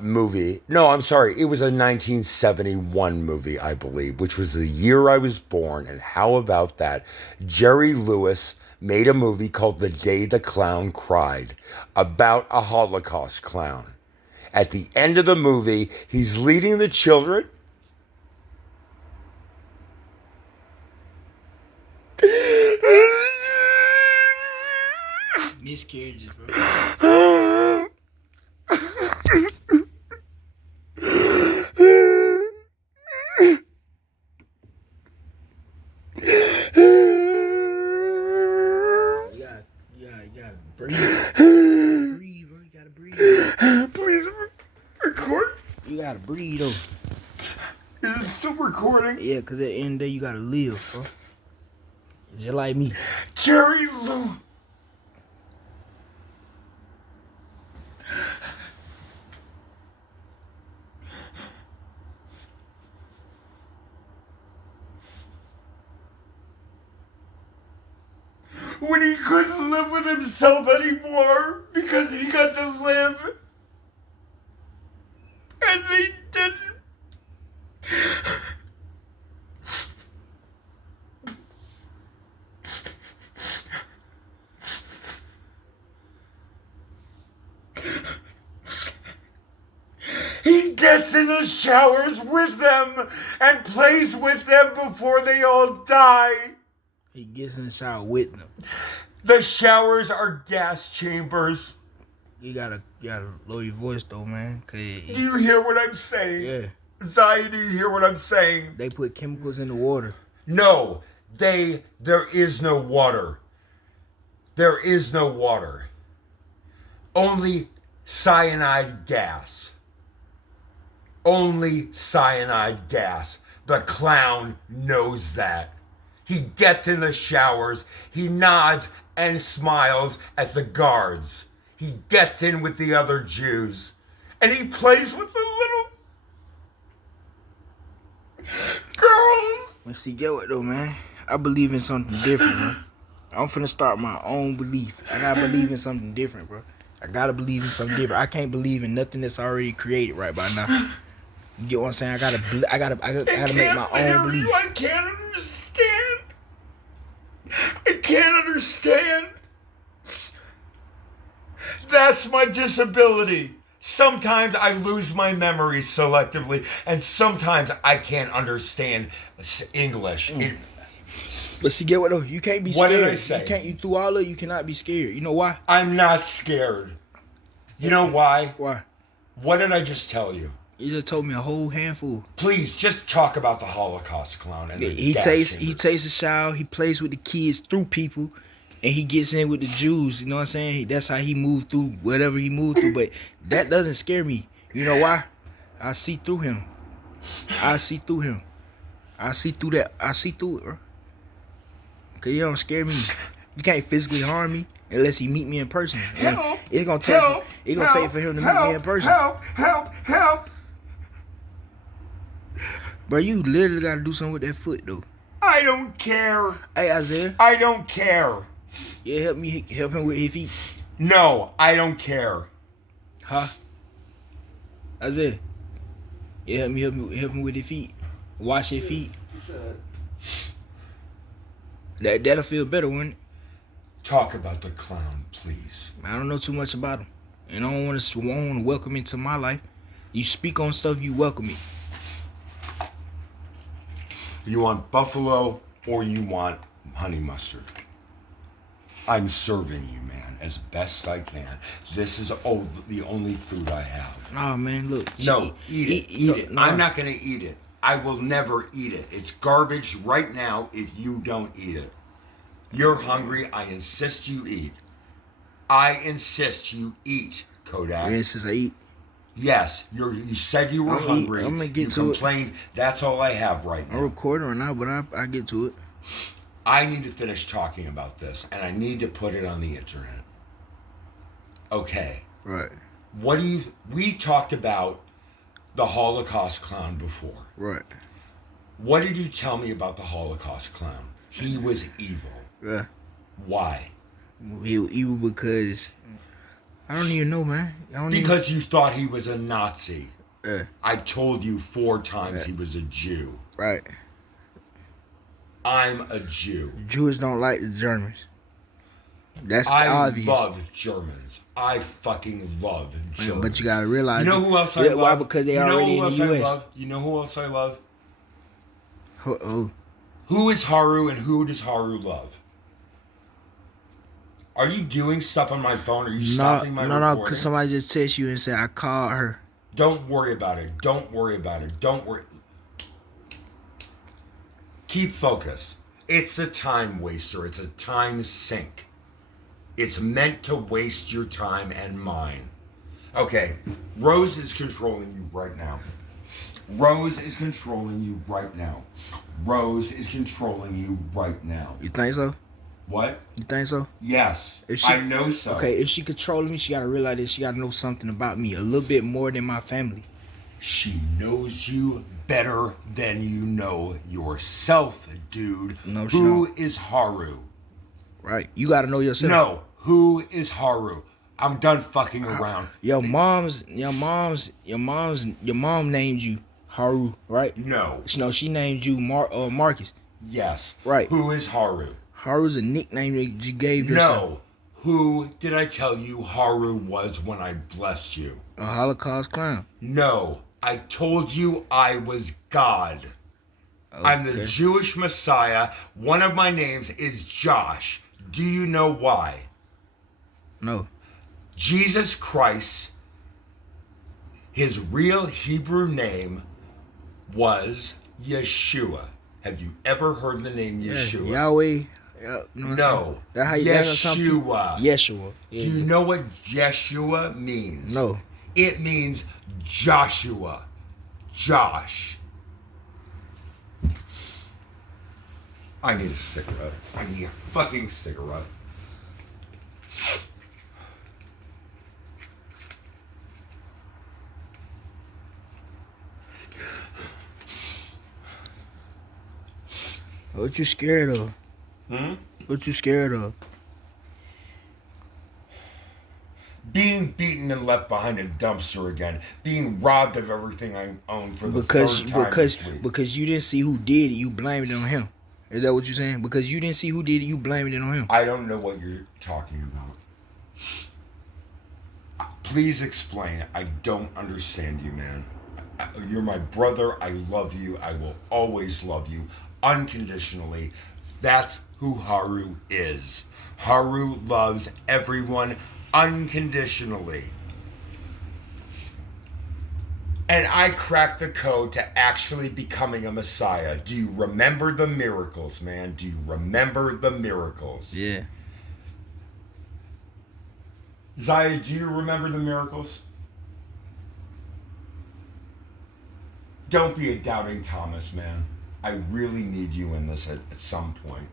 movie. No, I'm sorry. It was a 1971 movie, I believe, which was the year I was born. And how about that? Jerry Lewis made a movie called The Day the Clown Cried about a Holocaust clown. At the end of the movie, he's leading the children. Miscarriages, bro. breathe though. Is it still recording? Yeah, cause at the end of the day you gotta live, bro. Just like me. Jerry Lou. When he couldn't live with himself anymore because he got to live. And they didn't. He gets in the showers with them and plays with them before they all die. He gets in the shower with them. The showers are gas chambers. You gotta lower your voice though, man. Cause Do you hear what I'm saying? yeah, Zion, do you hear what I'm saying? they put chemicals in the water. No, there is no water. There is no water. Only cyanide gas. Only cyanide gas. The clown knows that. He gets in the showers. He nods and smiles at the guards. He gets in with the other Jews. And he plays with the little girls. But see, get what though, man? I believe in something different, bro. I'm finna start my own belief. I gotta believe in something different, bro. I gotta believe in something different. I can't believe in nothing that's already created right by now. You get what I'm saying? I gotta make my own belief. I can't understand. I can't understand. That's my disability. Sometimes I lose my memory selectively, and sometimes I can't understand English. But see, get what though? You can't be What scared. did I say? You through all of it, you cannot be scared. You know why? I'm not scared. You know why? Why? What did I just tell you? You just told me a whole handful. Please, just talk about the Holocaust clown. And the He gas takes chambers. a shower. He plays with the kids through people, and he gets in with the Jews. You know what I'm saying? That's how he moved through whatever he moved through. But that doesn't scare me. You know why? I see through him. I see through him. I see through that. I see through it, bro. Cause you don't scare me. You can't physically harm me unless he meet me in person. And it's gonna take for him to meet me in person. Help. Bro, you literally gotta do something with that foot though. I don't care. Hey Isaiah, I don't care. yeah, help him with his feet. No, I don't care. Huh? Isaiah, yeah, help him with his feet. Wash his feet. That'll feel better, wouldn't it? Talk about the clown, please. I don't know too much about him, and I don't want to welcome him to my life. You speak on stuff, you welcome it. You want buffalo or you want honey mustard? I'm serving you, man, as best I can. This is the only food I have. Oh man, look. No, eat it. No. I'm not going to eat it. I will never eat it. It's garbage right now if you don't eat it. You're hungry. I insist you eat. I insist you eat, Kodak. Yeah, since I eat. Yes, you said you were I'm hungry. gonna get you to it. complained. That's all I have right I'm now. recording right now, but I get to it. I need to finish talking about this, and I need to put it on the internet. Okay. Right. We talked about the Holocaust clown before. Right. What did you tell me about the Holocaust clown? He was evil. Yeah. Why? He was evil because I don't even know, man. Because you thought he was a Nazi. Yeah. I told you 4 times he was a Jew. Right. I'm a Jew. Jews don't like the Germans. That's obvious. I love Germans. I fucking love Germans. But you gotta realize. You know who else I love? Why? Because they already in the U.S. You know who else I love? Oh. Who is Haru and who does Haru love? Are you doing stuff on my phone? Are you stopping my recording? No, because somebody just texted you and said, I called her. Don't worry about it. Don't worry about it. Don't worry. Keep focus. It's a time waster. It's a time sink. It's meant to waste your time and mine. Okay, Rose is controlling you right now. Rose is controlling you right now. Rose is controlling you right now. You think so? What? You think so? Yes. If she- I know so. Okay, if she controlling me, she gotta realize that she gotta know something about me a little bit more than my family. She knows you better than you know yourself, dude. No, she Who don't. is Haru? Right? You gotta know yourself. No. Who is Haru? I'm done fucking around. Your mom named you Haru, right? No. No, she named you Marcus. Yes. Right. Who is Haru? Haru's a nickname that you gave yourself. No. Who did I tell you Haru was when I blessed you? A Holocaust clown. No. I told you I was God. Okay. I'm the Jewish Messiah. One of my names is Josh. Do you know why? No. Jesus Christ, his real Hebrew name was Yeshua. Have you ever heard the name Yeshua? Yahweh. Yeah, you know what I'm No. saying? That's how you that's some people- Yeshua. Yeshua. Do you know what Yeshua means? No. It means Joshua. Josh. I need a cigarette. I need a fucking cigarette. What you scared of? What you scared of? Being beaten and left behind a dumpster again. Being robbed of everything I own for the Because third time this week. because you didn't see who did it, you blamed it on him. Is that what you're saying? Because you didn't see who did it, you blamed it on him. I don't know what you're talking about. Please explain. I don't understand you, man. You're my brother. I love you. I will always love you unconditionally. That's who Haru is. Haru loves everyone unconditionally. And I cracked the code to actually becoming a Messiah. Do you remember the miracles, man? Do you remember the miracles? Yeah. Zaya, do you remember the miracles? Don't be a doubting Thomas, man. I really need you in this at some point.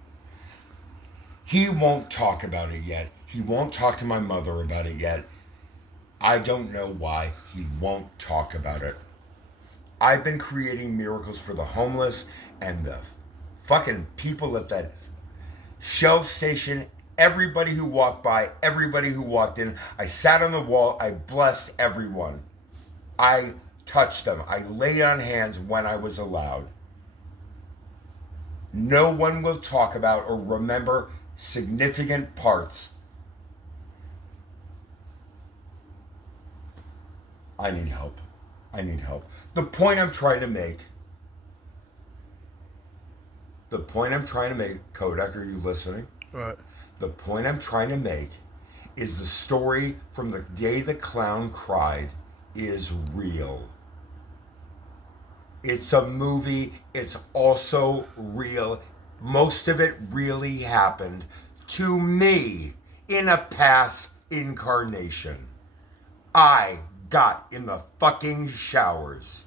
He won't talk about it yet. He won't talk to my mother about it yet. I don't know why he won't talk about it. I've been creating miracles for the homeless and the fucking people at that Shell station. Everybody who walked by, everybody who walked in. I sat on the wall. I blessed everyone. I touched them. I laid on hands when I was allowed. No one will talk about or remember significant parts. I need help. I need help. The point I'm trying to make, Kodak, are you listening? Right. The point I'm trying to make is the story from the day the clown cried is real. It's a movie. It's also real. Most of it really happened to me in a past incarnation. I got in the fucking showers.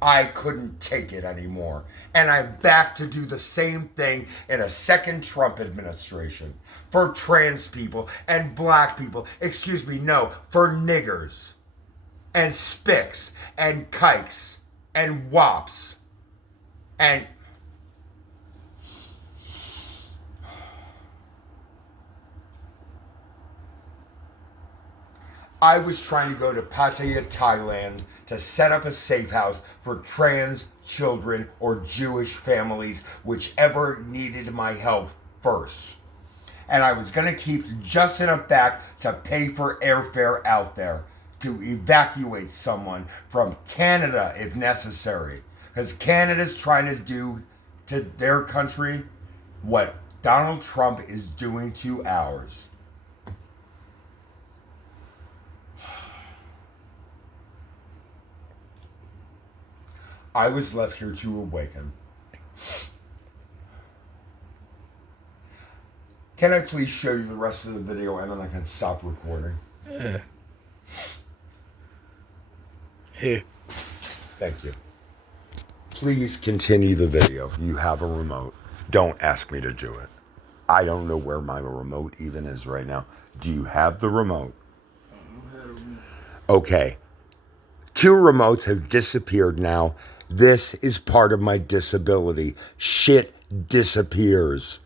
I couldn't take it anymore. And I'm back to do the same thing in a second Trump administration. For trans people and black people. Excuse me, no, for niggers. And spics and kikes and wops. And I was trying to go to Pattaya, Thailand to set up a safe house for trans children or Jewish families, whichever needed my help first. And I was going to keep just enough back to pay for airfare out there to evacuate someone from Canada if necessary. Because Canada's trying to do to their country what Donald Trump is doing to ours. I was left here to awaken. Can I please show you the rest of the video and then I can stop recording? Yeah. Here. Thank you. Please continue the video. You have a remote. Don't ask me to do it. I don't know where my remote even is right now. Do you have the remote? Okay. 2 remotes have disappeared now. This is part of my disability. Shit disappears.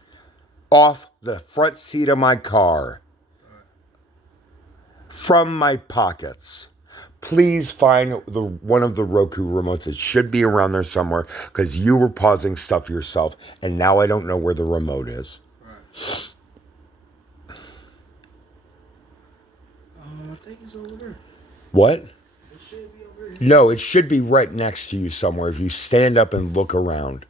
Off the front seat of my car. From my pockets. Please find one of the Roku remotes. It should be around there somewhere because you were pausing stuff yourself and now I don't know where the remote is. Right. I think it's over there. What? It should be over there. No, it should be right next to you somewhere if you stand up and look around.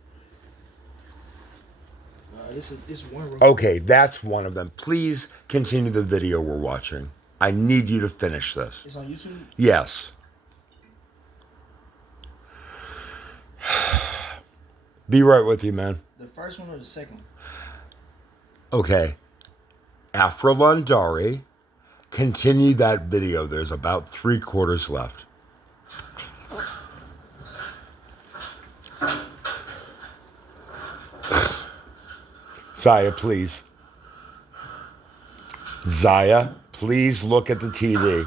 This one remote. Okay, that's one of them. Please continue the video we're watching. I need you to finish this. It's on YouTube? Yes. Be right with you, man. The first one or the second one? Okay. Afra Lundari, continue that video. There's about 3/4 left. Zaya, please. Zaya, please look at the TV.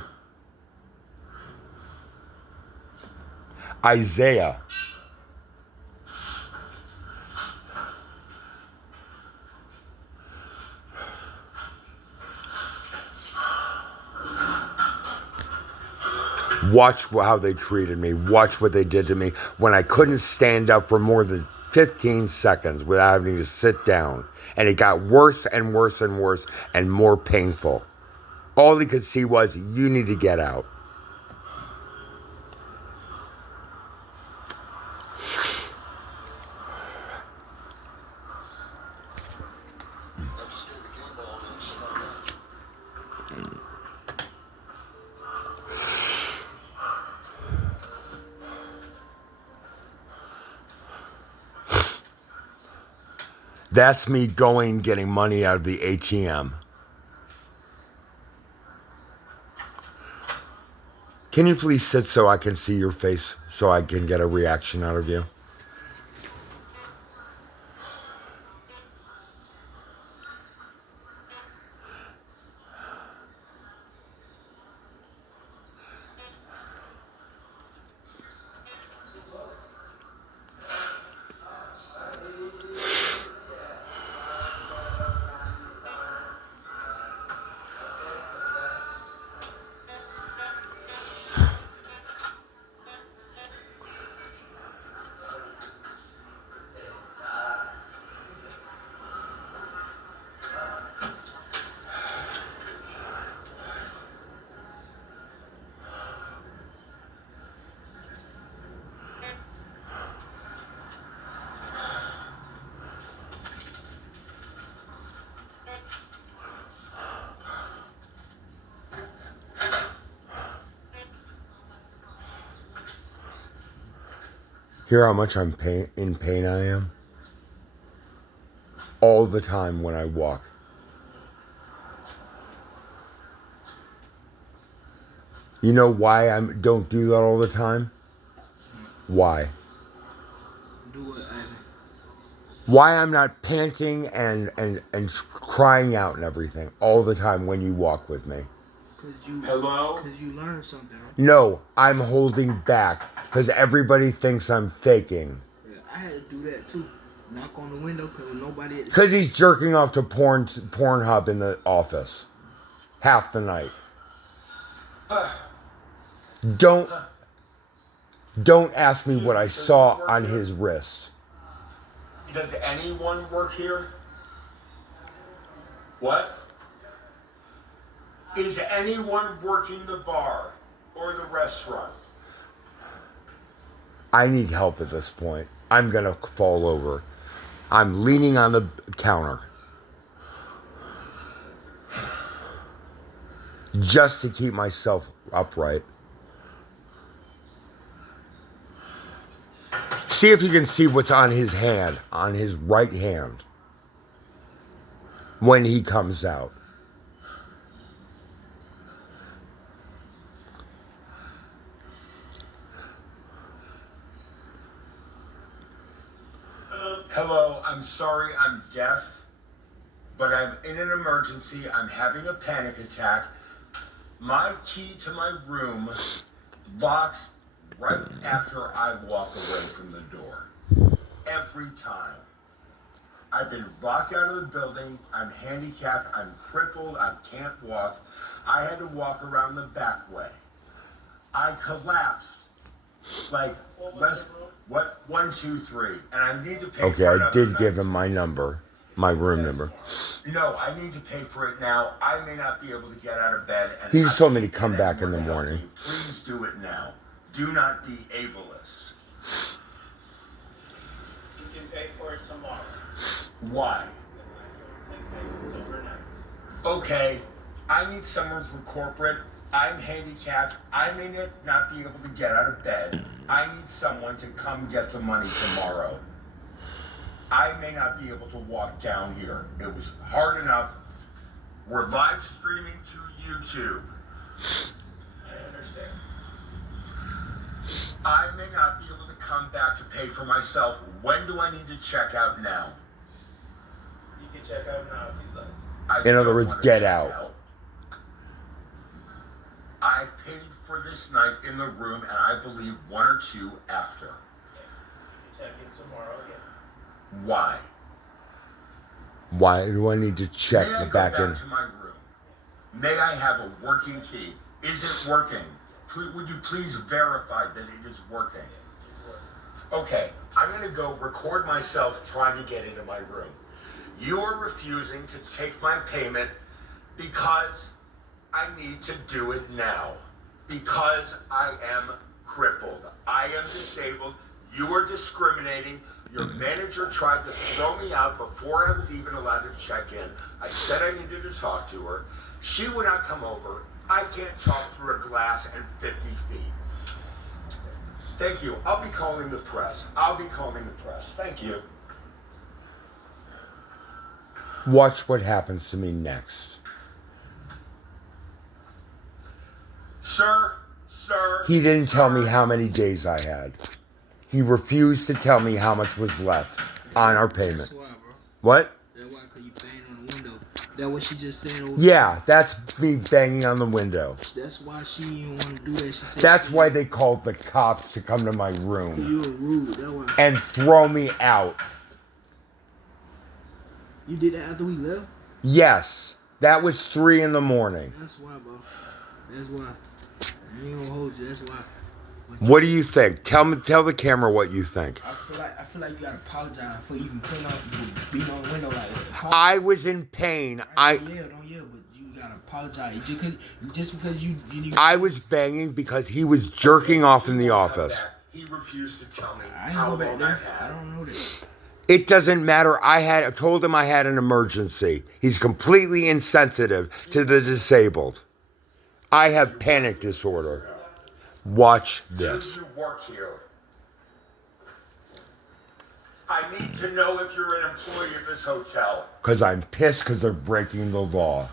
Isaiah. Watch how they treated me. Watch what they did to me when I couldn't stand up for more than 15 seconds without having to sit down. And it got worse and worse and worse and more painful. All he could see was, you need to get out. That's me getting money out of the ATM. Can you please sit so I can see your face, so I can get a reaction out of you? Hear how much in pain I am? All the time when I walk. You know why I don't do that all the time? Why? Do what, Isaac? Why I'm not panting and crying out and everything all the time when you walk with me. Hello? Because you learned something. Right? No, I'm holding back because everybody thinks I'm faking. Yeah, I had to do that too. Knock on the window because nobody. Because he's jerking off to Pornhub in the office. Half the night. Don't ask me what I saw on his wrist. Does anyone work here? What? Is anyone working the bar or the restaurant? I need help at this point. I'm going to fall over. I'm leaning on the counter. Just to keep myself upright. See if you can see what's on his hand, on his right hand, when he comes out. Hello, I'm sorry I'm deaf, but I'm in an emergency. I'm having a panic attack. My key to my room locks right after I walk away from the door. Every time. I've been locked out of the building. I'm handicapped. I'm crippled. I can't walk. I had to walk around the back way. I collapsed. Like, what? 1, 2, 3. And I need to pay Okay, for it. I did give him my number, my room number. No, I need to pay for it now. I may not be able to get out of bed. And He just told me to I can't come get back in anyone the to help morning. you. Please do it now. Do not be ableist. You can pay for it tomorrow. Why? Take payment overnight. Okay, I need someone from corporate. I'm handicapped. I may not be able to get out of bed. I need someone to come get the money tomorrow. I may not be able to walk down here. It was hard enough. We're live streaming to YouTube. I understand. I may not be able to come back to pay for myself. When do I need to check out now? You can check out now if you'd like. I In other don't words, wanna get check out. I paid for this night in the room, and I believe 1 or 2 after. You check in tomorrow again. Why? Why do I need to check May I to go back in? to my room? May I have a working key? Is it working? Would you please verify that it is working? Okay, I'm gonna go record myself trying to get into my room. You are refusing to take my payment because I need to do it now. Because I am crippled. I am disabled. You are discriminating. Your manager tried to throw me out before I was even allowed to check in. I said I needed to talk to her. She would not come over. I can't talk through a glass and 50 feet. Thank you. I'll be calling the press. Thank you. Watch what happens to me next. Sir. He didn't tell me how many days I had. He refused to tell me how much was left on our payment. That's why, bro. What? That's why, cause you banging on the window. That what she just said. Yeah, that's me banging on the window. That's why she didn't want to do that. She said That's why they called the cops to come to my room you were rude. That's why. and throw me out. You did that after we left. Yes, that was 3 in the morning. That's why, bro. That's why. I ain't gonna hold you. That's why. What do you think? Tell the camera what you think. I feel like you gotta apologize for even being on the window like that. I was in pain. Don't yell, but you gotta apologize. Just because you I was banging because he was jerking off in the office. He refused to tell me I ain't how go back long there. I I had. don't know that. It doesn't matter. I told him I had an emergency. He's completely insensitive to the disabled. I have panic disorder. Watch this. Do you work here? I need to know if you're an employee of this hotel. Because I'm pissed because they're breaking the law.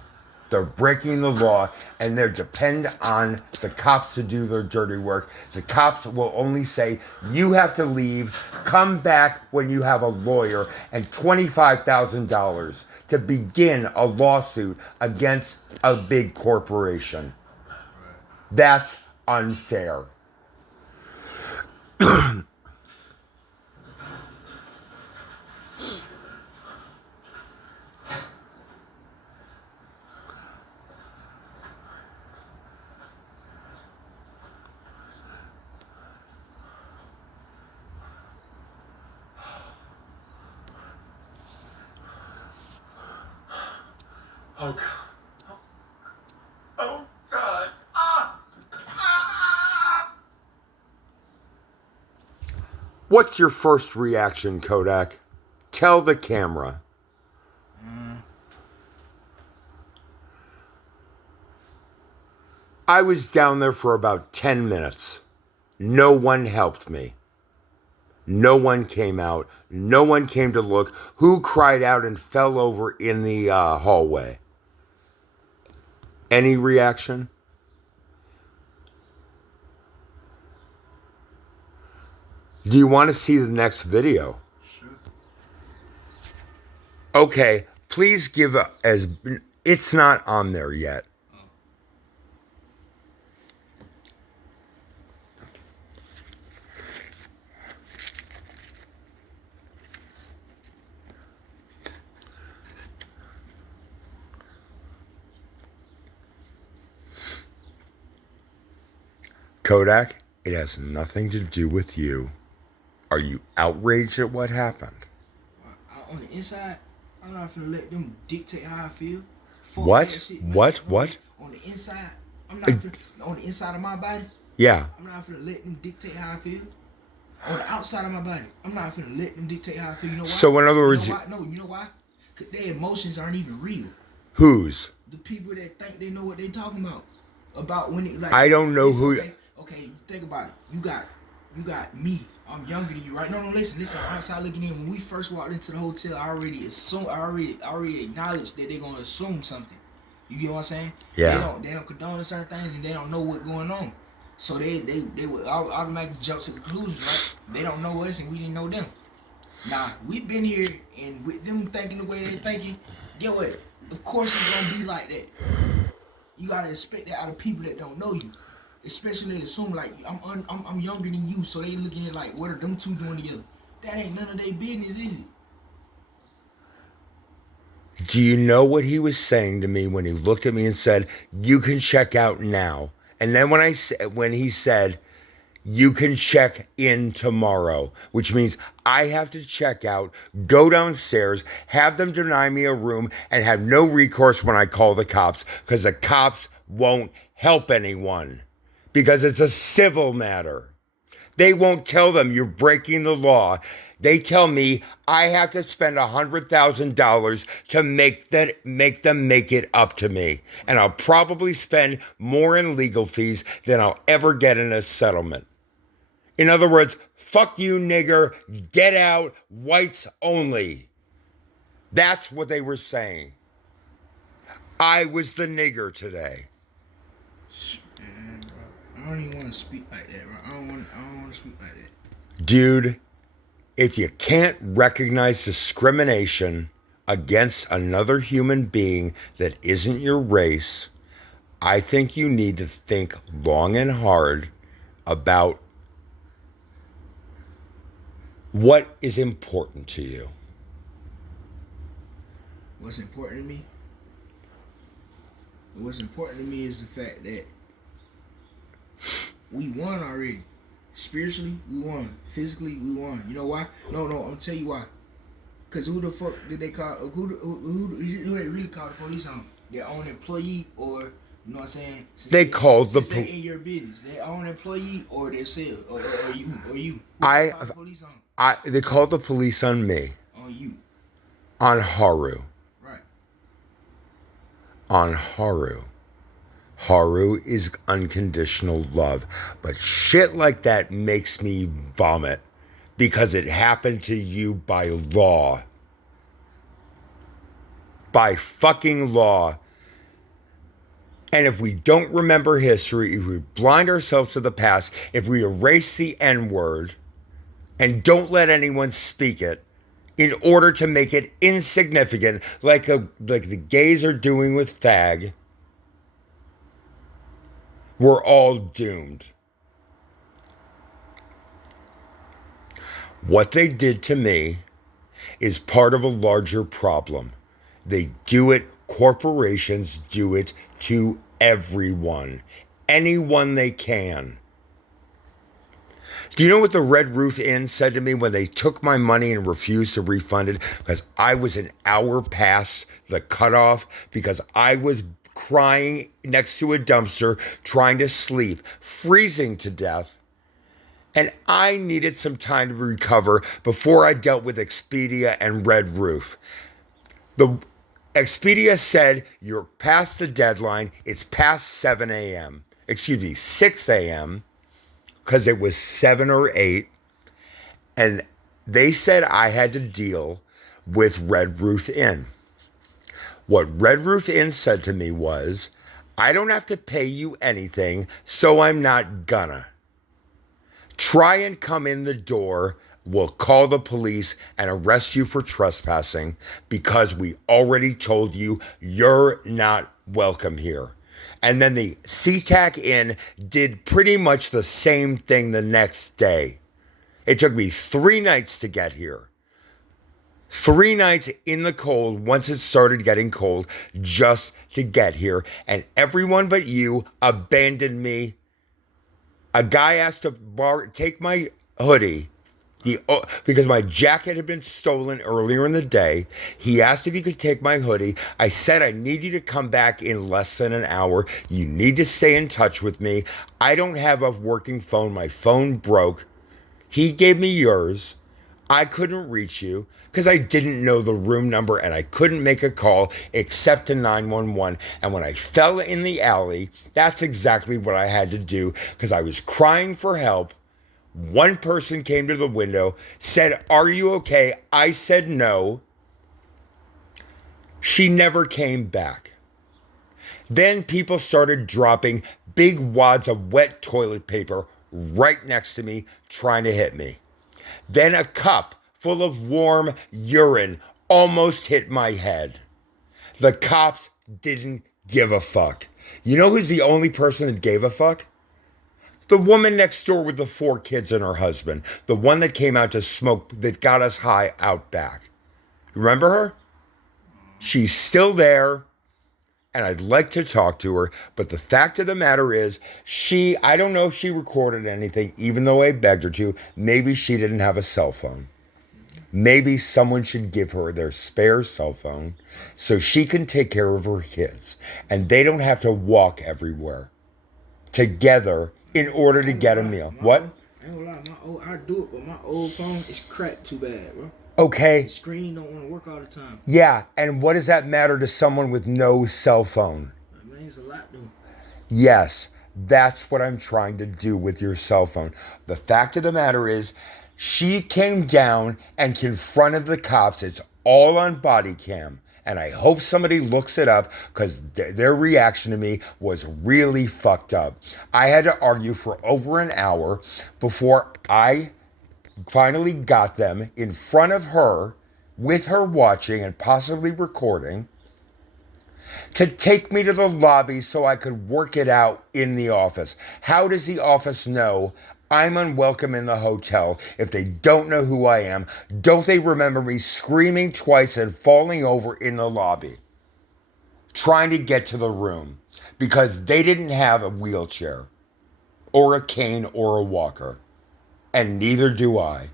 They're breaking the law and they depend on the cops to do their dirty work. The cops will only say, you have to leave, come back when you have a lawyer, and $25,000 to begin a lawsuit against a big corporation. That's unfair. Oh God. Oh God. Ah! Ah! What's your first reaction, Kodak? Tell the camera. I was down there for about 10 minutes. No one helped me. No one came out. No one came to look. Who cried out and fell over in the hallway? Any reaction? Do you want to see the next video? Sure. Okay, please give as it's not on there yet. Kodak, it has nothing to do with you. Are you outraged at what happened? On the inside, I'm not finna let them dictate how I feel. Fuck What? that shit, man. What? On the inside, I'm not finna, on the inside of my body, Yeah. I'm not finna let them dictate how I feel. On the outside of my body, I'm not finna let them dictate how I feel. You know why? So in other words, you know why? No, you know why? Cause their emotions aren't even real. whose? The people that think they know what they talking about. About when it like I don't know who. Okay, think about it. You got me. I'm younger than you, right? No, listen. I'm outside looking in. When we first walked into the hotel, I already acknowledged that they're gonna assume something. You get what I'm saying? Yeah. They don't condone certain things and they don't know what's going on. So they would automatically jump to conclusions, right? They don't know us and we didn't know them. Now, we've been here and with them thinking the way they're thinking, get what? Of course it's gonna be like that. You gotta expect that out of people that don't know you. Especially they assume like I'm younger than you, so they looking at like what are them two doing together? That ain't none of their business, is it? Do you know what he was saying to me when he looked at me and said, "You can check out now"? And then when he said, "You can check in tomorrow," which means I have to check out, go downstairs, have them deny me a room, and have no recourse when I call the cops because the cops won't help anyone because it's a civil matter. They won't tell them you're breaking the law. They tell me I have to spend $100,000 to make them make it up to me. And I'll probably spend more in legal fees than I'll ever get in a settlement. In other words, fuck you, nigger, get out, whites only. That's what they were saying. I was the nigger today. Man, bro, I don't even want to speak like that, bro. I don't want to speak like that. Dude, if you can't recognize discrimination against another human being that isn't your race, I think you need to think long and hard about what is important to you. What's important to me? What's important to me is the fact that we won already. Spiritually, we won. Physically, we won. You know why? No, I'm gonna tell you why. Cause who the fuck did they call? Who they really call the police on? Their own employee, or you know what I'm saying? They called the police in your business. Their own employee or their sales or you. Who they call the police on? They called the police on me. On you. On Haru. Right. On Haru. Haru is unconditional love. But shit like that makes me vomit because it happened to you by law. By fucking law. And if we don't remember history, if we blind ourselves to the past, if we erase the N-word and don't let anyone speak it in order to make it insignificant, like the gays are doing with fag, we're all doomed. What they did to me is part of a larger problem. They do it, corporations do it to everyone, anyone they can. Do you know what the Red Roof Inn said to me when they took my money and refused to refund it because I was an hour past the cutoff because I was crying next to a dumpster, trying to sleep, freezing to death. And I needed some time to recover before I dealt with Expedia and Red Roof. The Expedia said, you're past the deadline. It's past 7 a.m. Excuse me, 6 a.m. because it was 7 or 8. And they said I had to deal with Red Roof Inn. What Red Roof Inn said to me was, I don't have to pay you anything, so I'm not gonna. Try and come in the door will call the police and arrest you for trespassing because we already told you you're not welcome here. And then the SeaTac Inn did pretty much the same thing the next day. It took me 3 nights to get here. 3 nights in the cold once it started getting cold just to get here. And everyone but you abandoned me. A guy asked to take my hoodie. Because my jacket had been stolen earlier in the day. He asked if he could take my hoodie. I said, I need you to come back in less than an hour. You need to stay in touch with me. I don't have a working phone. My phone broke. He gave me yours. I couldn't reach you because I didn't know the room number and I couldn't make a call except to 911. And when I fell in the alley, that's exactly what I had to do because I was crying for help. One person came to the window, said, "Are you okay?" I said no. She never came back. Then people started dropping big wads of wet toilet paper right next to me, trying to hit me. Then a cup full of warm urine almost hit my head. The cops didn't give a fuck. You know who's the only person that gave a fuck? The woman next door with the 4 kids and her husband. The one that came out to smoke, that got us high out back. Remember her? She's still there, and I'd like to talk to her. But the fact of the matter is, I don't know if she recorded anything, even though I begged her to. Maybe she didn't have a cell phone. Maybe someone should give her their spare cell phone so she can take care of her kids. And they don't have to walk everywhere together in order to get a meal. What? I ain't gonna lie, I do it, but my old phone is cracked too bad, bro. Okay. The screen don't want to work all the time. Yeah, and what does that matter to someone with no cell phone? It means a lot, though. Yes, that's what I'm trying to do with your cell phone. The fact of the matter is, she came down and confronted the cops. It's all on body cam. And I hope somebody looks it up because their reaction to me was really fucked up. I had to argue for over an hour before I finally got them in front of her, with her watching and possibly recording, to take me to the lobby so I could work it out in the office. How does the office know I'm unwelcome in the hotel if they don't know who I am? Don't they remember me screaming twice and falling over in the lobby, trying to get to the room because they didn't have a wheelchair or a cane or a walker, and neither do I.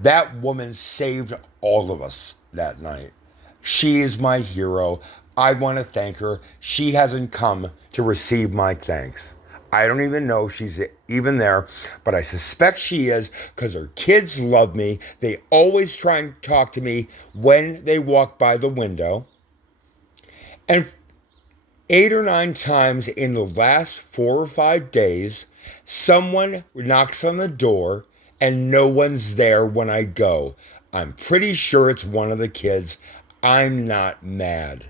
That woman saved all of us that night. She is my hero. I want to thank her. She hasn't come to receive my thanks. I don't even know if she's even there, but I suspect she is because her kids love me. They always try and talk to me when they walk by the window. And 8 or 9 times in the last 4 or 5 days, someone knocks on the door and no one's there when I go. I'm pretty sure it's one of the kids. I'm not mad,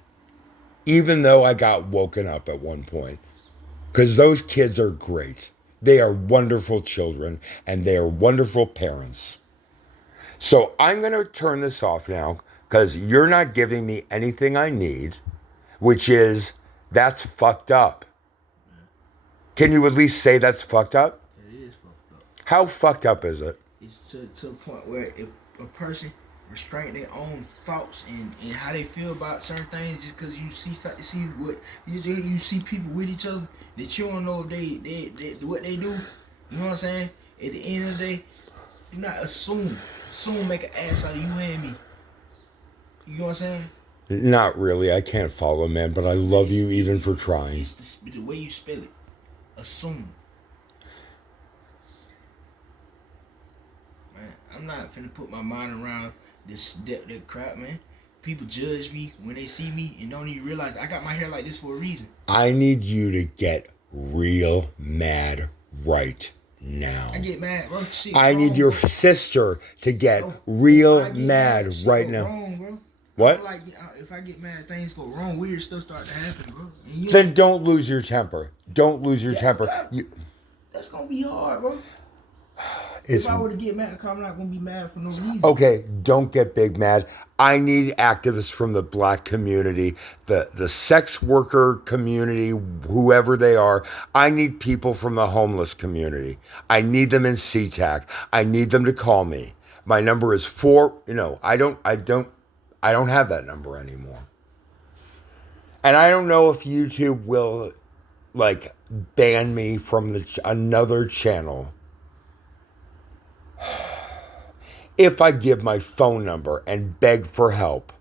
even though I got woken up at one point. Because those kids are great. They are wonderful children, and they are wonderful parents. So I'm going to turn this off now, because you're not giving me anything I need, which is, that's fucked up. Can you at least say that's fucked up? It is fucked up. How fucked up is it? It's to a point where if a person restrain their own thoughts and how they feel about certain things just because you see what you see people with each other that you don't know if they what they do. You know what I'm saying? At the end of the day, do not assume make an ass out of you and me. You know what I'm saying? Not really. I can't follow, man, but I love you even for trying. It's the way you spell it. Assume. Man, I'm not finna put my mind around that crap, man. People judge me when they see me and don't even realize I got my hair like this for a reason. I need you to get real mad right now. I get mad, bro. Shit, I need your sister to get real mad right now. Wrong, bro. What? Like, if I get mad, things go wrong. Weird stuff start to happen, bro. And Then don't lose your temper. Don't lose your temper. That's gonna be hard, bro. It's If I were to get mad, I'm not gonna be mad for no reason. okay. Don't get big mad. I need activists from the black community, the sex worker community, whoever they are. I need people from the homeless community. I need them in SeaTac. I need them to call me. My number is 4. I don't have that number anymore. And I don't know if YouTube will like ban me from another channel if I give my phone number and beg for help.